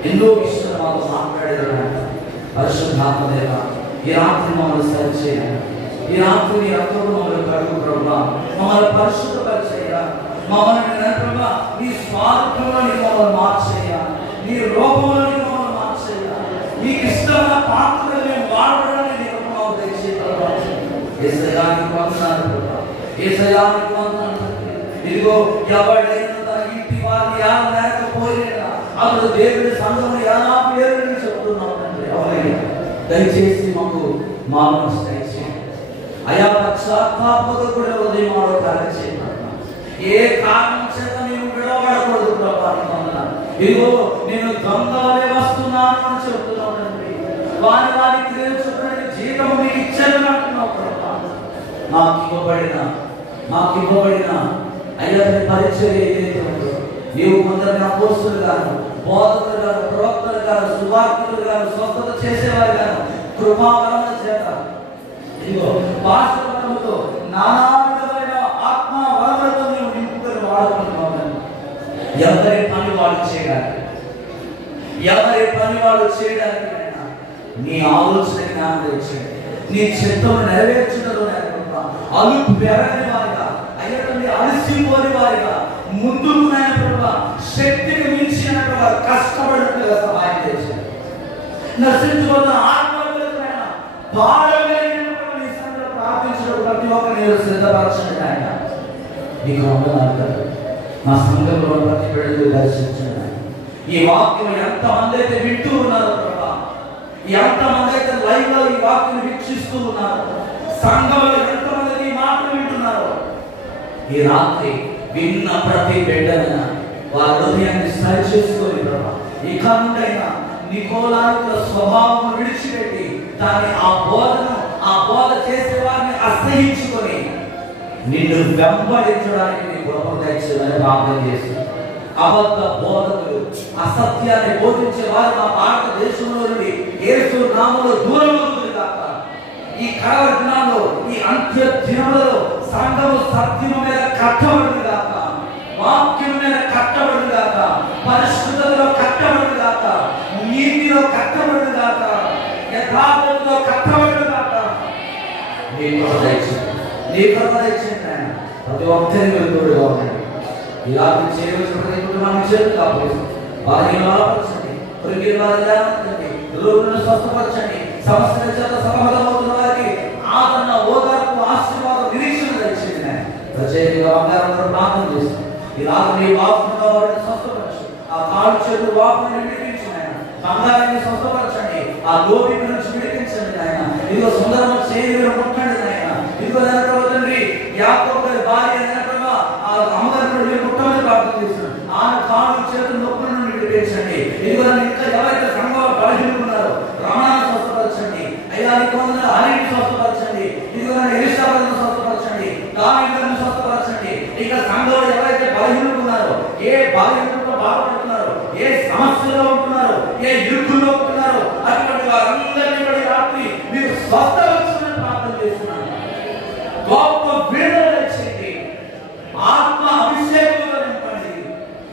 ఎన్నో విషయాలు మాతో మాట్లాడేది. పరిశుద్ధాత్మ దేవ, ఈ రాత్రి మమ్మల్ని సరిచేయాలి, ఈ రాత్రి నీ రక్తంతో మమ్మల్ని కడుగు ప్రభా, మమ్మల్ని పరిశుద్ధపరిచేయ, మమ్మల్ని ప్రభా నీ స్వార్థంలో నీకు మమ్మల్ని మార్చేయ, నీ రూపంలో నీకు మమ్మల్ని మార్చేయ, నీకు ఇష్టమైన పాత్రలు మేము వాడడానికి నీకు మాకు దయచేయ ప్రభా. యేసయ్యానికి వందనాలు ప్రభా, యేసయ్యానికి వందనాలు. ఇదిగో ఎవడైనా తన ఇంటి వారి యాన లేకపోయినా అతడు దేవుడి సంఘంలో ఎలా పేరుని చెప్తున్నావు తండ్రి. ఎవరైనా దయచేసి మాకు మాలను దయచేయండి అయా, పశ్చాత్తాపంతో కూడా ఉదయం కార్యం చేయండి. ఏ కారణం చేత నేను విడవబడకూడదు ప్రభా, ఇదిగో నేను దొంగలే వస్తున్నాను అని చెప్తున్నావు తండ్రి. వారి క్రియలు చెప్పిన జీవితం మీకు ఇచ్చాను అంటున్నావు ప్రభా. మాకు ఇవ్వబడిన అయ్యా పరిచయం ఏదైతే ఉందో, నీవు కొందరిని అపోస్తులు గాను, బోధకులు గాను, ప్రవక్తలు గాను, సువార్తికులు గాను, స్వస్థత చేసేవారు గాను, కృపావరణ చేత ఇదిగో భాషలతో నానా విధమైన ఆత్మ వరములతో నీవు నింపుకొని వాడుకుంటున్నావు. ఎవరి పని వాడు చేయడానికి నీ ఆలోచన జ్ఞానం తెచ్చేయండి, నీ చిత్తం నెరవేర్చడంలో అలుపు పెరగని వారిగా, అయ్యండి అలసిపోని వారిగా, ముందుకు శక్తికి మించిన కష్టపడినట్లుగా సహాయం చేశారు. నశించుకున్న ఆత్మహత్యలైన ప్రార్థించడం ప్రతి ఒక్కరు సిద్ధపరచండి ఆయన. నీకు వందనాలు. మా సంఘంలో ప్రతి బిడ్డలు దర్శించండి. ఈ వాక్యం ఎంతమంది అయితే వింటూ ఉన్నారు ప్రభా, ఎంతమంది అయితే లైవ్ లో ఈ వాక్యం వీక్షిస్తూ ఉన్నారు, సంఘంలో ఎంతమంది ఈ మాటలు వింటున్నారు, ఈ రాత్రి విన్న ప్రతి బిడ్డన వారి హృదయాన్ని సరి చేసుకొని ప్రభా, ఇక నుండైనా నికోలాయితుల స్వభావం విడిచిపెట్టి ఆ బోధ చేసే వారిని అసహించుకొని నిన్ను వెంబడించడానికి నీ గొప్ప దయచేయమని ప్రార్థన చేస్తున్నాను. అబద్ధ బోధకులు, అసత్యాన్ని బోధించే వారు మా భారతదేశంలో నుండి యేసు నామములో దూరం అవుతుంది కాక, ఈ కడవరి దినాల్లో, ఈ అంత్య దినములలో సంఘము సత్యము మీద కట్టబడింది కాక, వాక్యం మీద కట్టబడింది కాక, పరిశుద్ధతలో కట్టబడింది కాక, నీతిలో కట్టబడింది కాక, యథార్థంలో కట్టబడింది కాక. నీ ప్రదర్శన ప్రతి ఒక్కరిని తోడుగా ఉండండి. ఈ రాత్రి చేయవలసిన ప్రతి కుటుంబాన్ని చేతులు కాపాడండి, వారిని బలపరచండి, పొరిగిన వారిని లేవనెత్తండి, రోగులను స్వస్థపరచండి, సమస్యల చేత సమాధానమవుతున్న వారికి ఆదరణ, ఓదార్పు, ఆశీర్వాదం, నిరీక్షణ దయచేయండి. ప్రత్యేకంగా బంగారంతో ప్రార్థన చేస్తాం. ఈ రాత్రి వాపుగా వారిని స్వస్థపరచండి, ఆ కాళ్ళు చేతులు వాపుని విడిపించండి ఆయన, బంగారాన్ని స్వస్థపరచండి, ఆ లోపి నుంచి విడిపించండి ఆయన. ఇదిగో సుందరమ చేయలు ముట్టండి ఆయన. ఇదిగో తండ్రి యాకోబు గారి భార్య ఆ అమ్మగారు మీరు ముట్టమని ప్రార్థన చేస్తున్నాడు. ఆయన కాళ్ళు చేతులు నొప్పుల నుండి విడిపించండి. ఇదిగో ఇంకా ఎవరైతే సంఘంలో బలహీనులున్నారో రమణాన్ని స్వస్థపరచండి అయ్యా, అన్నింటిని స్వస్థపరచండి. ఇదిగో ఎలిషాబెత్ను స్వస్థపరచండి, దావీదును స్వస్థపరచండి. ఇక సంఘంలో ఎవరైతే బలహీనులు ఉన్నారో, ఏ బలహీనతతో బాధపడుతున్నారో, ఏ సమస్యలో ఉంటున్నారో, ఏ ఇరుకుల్లో ఉంటున్నారో, అటువంటి వారందరినీ బట్టి రాత్రి మీరు స్వస్థపరచమని ప్రార్థన చేస్తున్నాను. గొప్ప విడుదల చేయండి, ఆత్మ అభిషేకంలో నింపండి.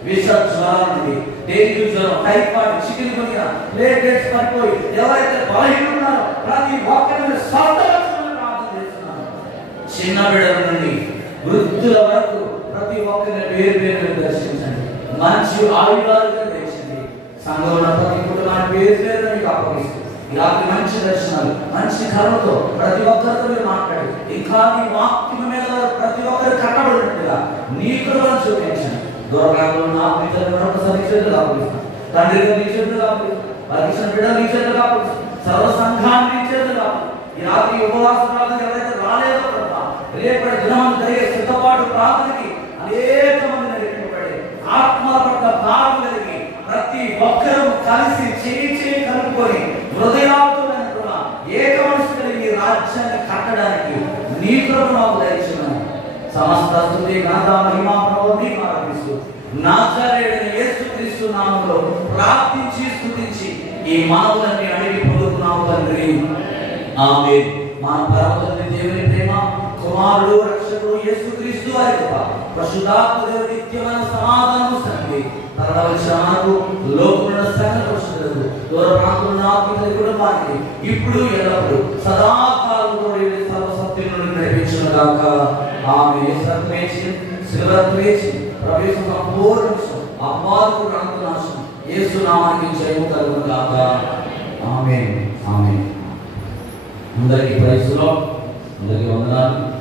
విష జ్వరం నుండి, డెంగ్యూ జ్వరం, టైఫాయిడ్, చికెన్ గునియా, ప్లేట్లెట్స్ పడిపోయి ఎవరైతే బలహీనులు ఉన్నారో ప్రతి ఒక్కరిని స్వస్థపరచమని ప్రార్థన చేస్తున్నాను. చిన్న బిడ్డల నుండి వృద్ధుల వరకు ప్రతి ఒక్కరిని పేరు దర్శించండి, మంచి ఆయుధాలుగా దర్శించండి. సంఘంలో ప్రతి కుటుంబాన్ని పేరు మీకు అప్పగిస్తుంది. ఇలాంటి మంచి దర్శనాలు, మంచి కర్మతో ప్రతి ఒక్కరితో మీరు మాట్లాడి ఇంకా నీ వాక్యం మీద ప్రతి ఒక్కరు కట్టబడినట్టుగా నీ కృపను చూపించండి. దూర ప్రాంతంలో నా పిల్లలు మరొకసారి చేతులు అప్పగిస్తాను. తండ్రి నీ చేతులు అప్పగిస్తాను. వారికి ఇచ్చిన బిడ్డలు నీ చేతులు అప్పగిస్తాను. సర్వ సంఘాన్ని నీ చేతులు అప్పగిస్తాను. ఈ రాత్రి ఉపవాస ప్రార్థన ఎవరైతే రాలేదో ప్రభా, రేపటి దినం జరిగే సిద్ధపాటు ప్రార్థనకి అనేక మంది నడిపింపబడి ఆత్మల పట్ల భావం కలిగి ప్రతి ఒక్కరూ కలిసి చేయి కలుపుకొని హృదయాలతో ఏక మనసు కలిగి రాజ్యాన్ని కట్టడానికి నీ కృప మాకు దయచేయమని సమస్త స్తుతి ఘనత మహిమ ప్రభువు నీకు ఆరాధిస్తూ నజరేయుడైన యేసుక్రీస్తు నామములో ప్రార్థించి స్తుతించి ఈ మానవులన్నీ అడిగి పొందుకున్నాము తండ్రి, ఆమేన్. మన పరమ తండ్రి దేవుని ప్రేమ, కుమారుడు రక్షకుడు యేసుక్రీస్తు వారి కృప, పరిశుద్ధాత్మ దేవుని నిత్యమైన సమాధానము సంగతి తరలించడానికి లోకమున సకల పరిశుద్ధులకు దూర ప్రాంతంలో ఆత్మీయ కుటుంబానికి ఇప్పుడు ఎల్లప్పుడూ సదాకాలంలో సర్వసత్యములను నడిపించును గాక. ఆమేన్. సత్యమేచి శివరత్మేచి ప్రవేశ సంపూర్ణ అపారకుడు అంతనాశం యేసు నామానికి జయము కలుగును గాక. ఆమేన్. ఆమేన్. అందరికీ ప్రైజ్ ది లార్డ్. అందరికీ వందనాలు.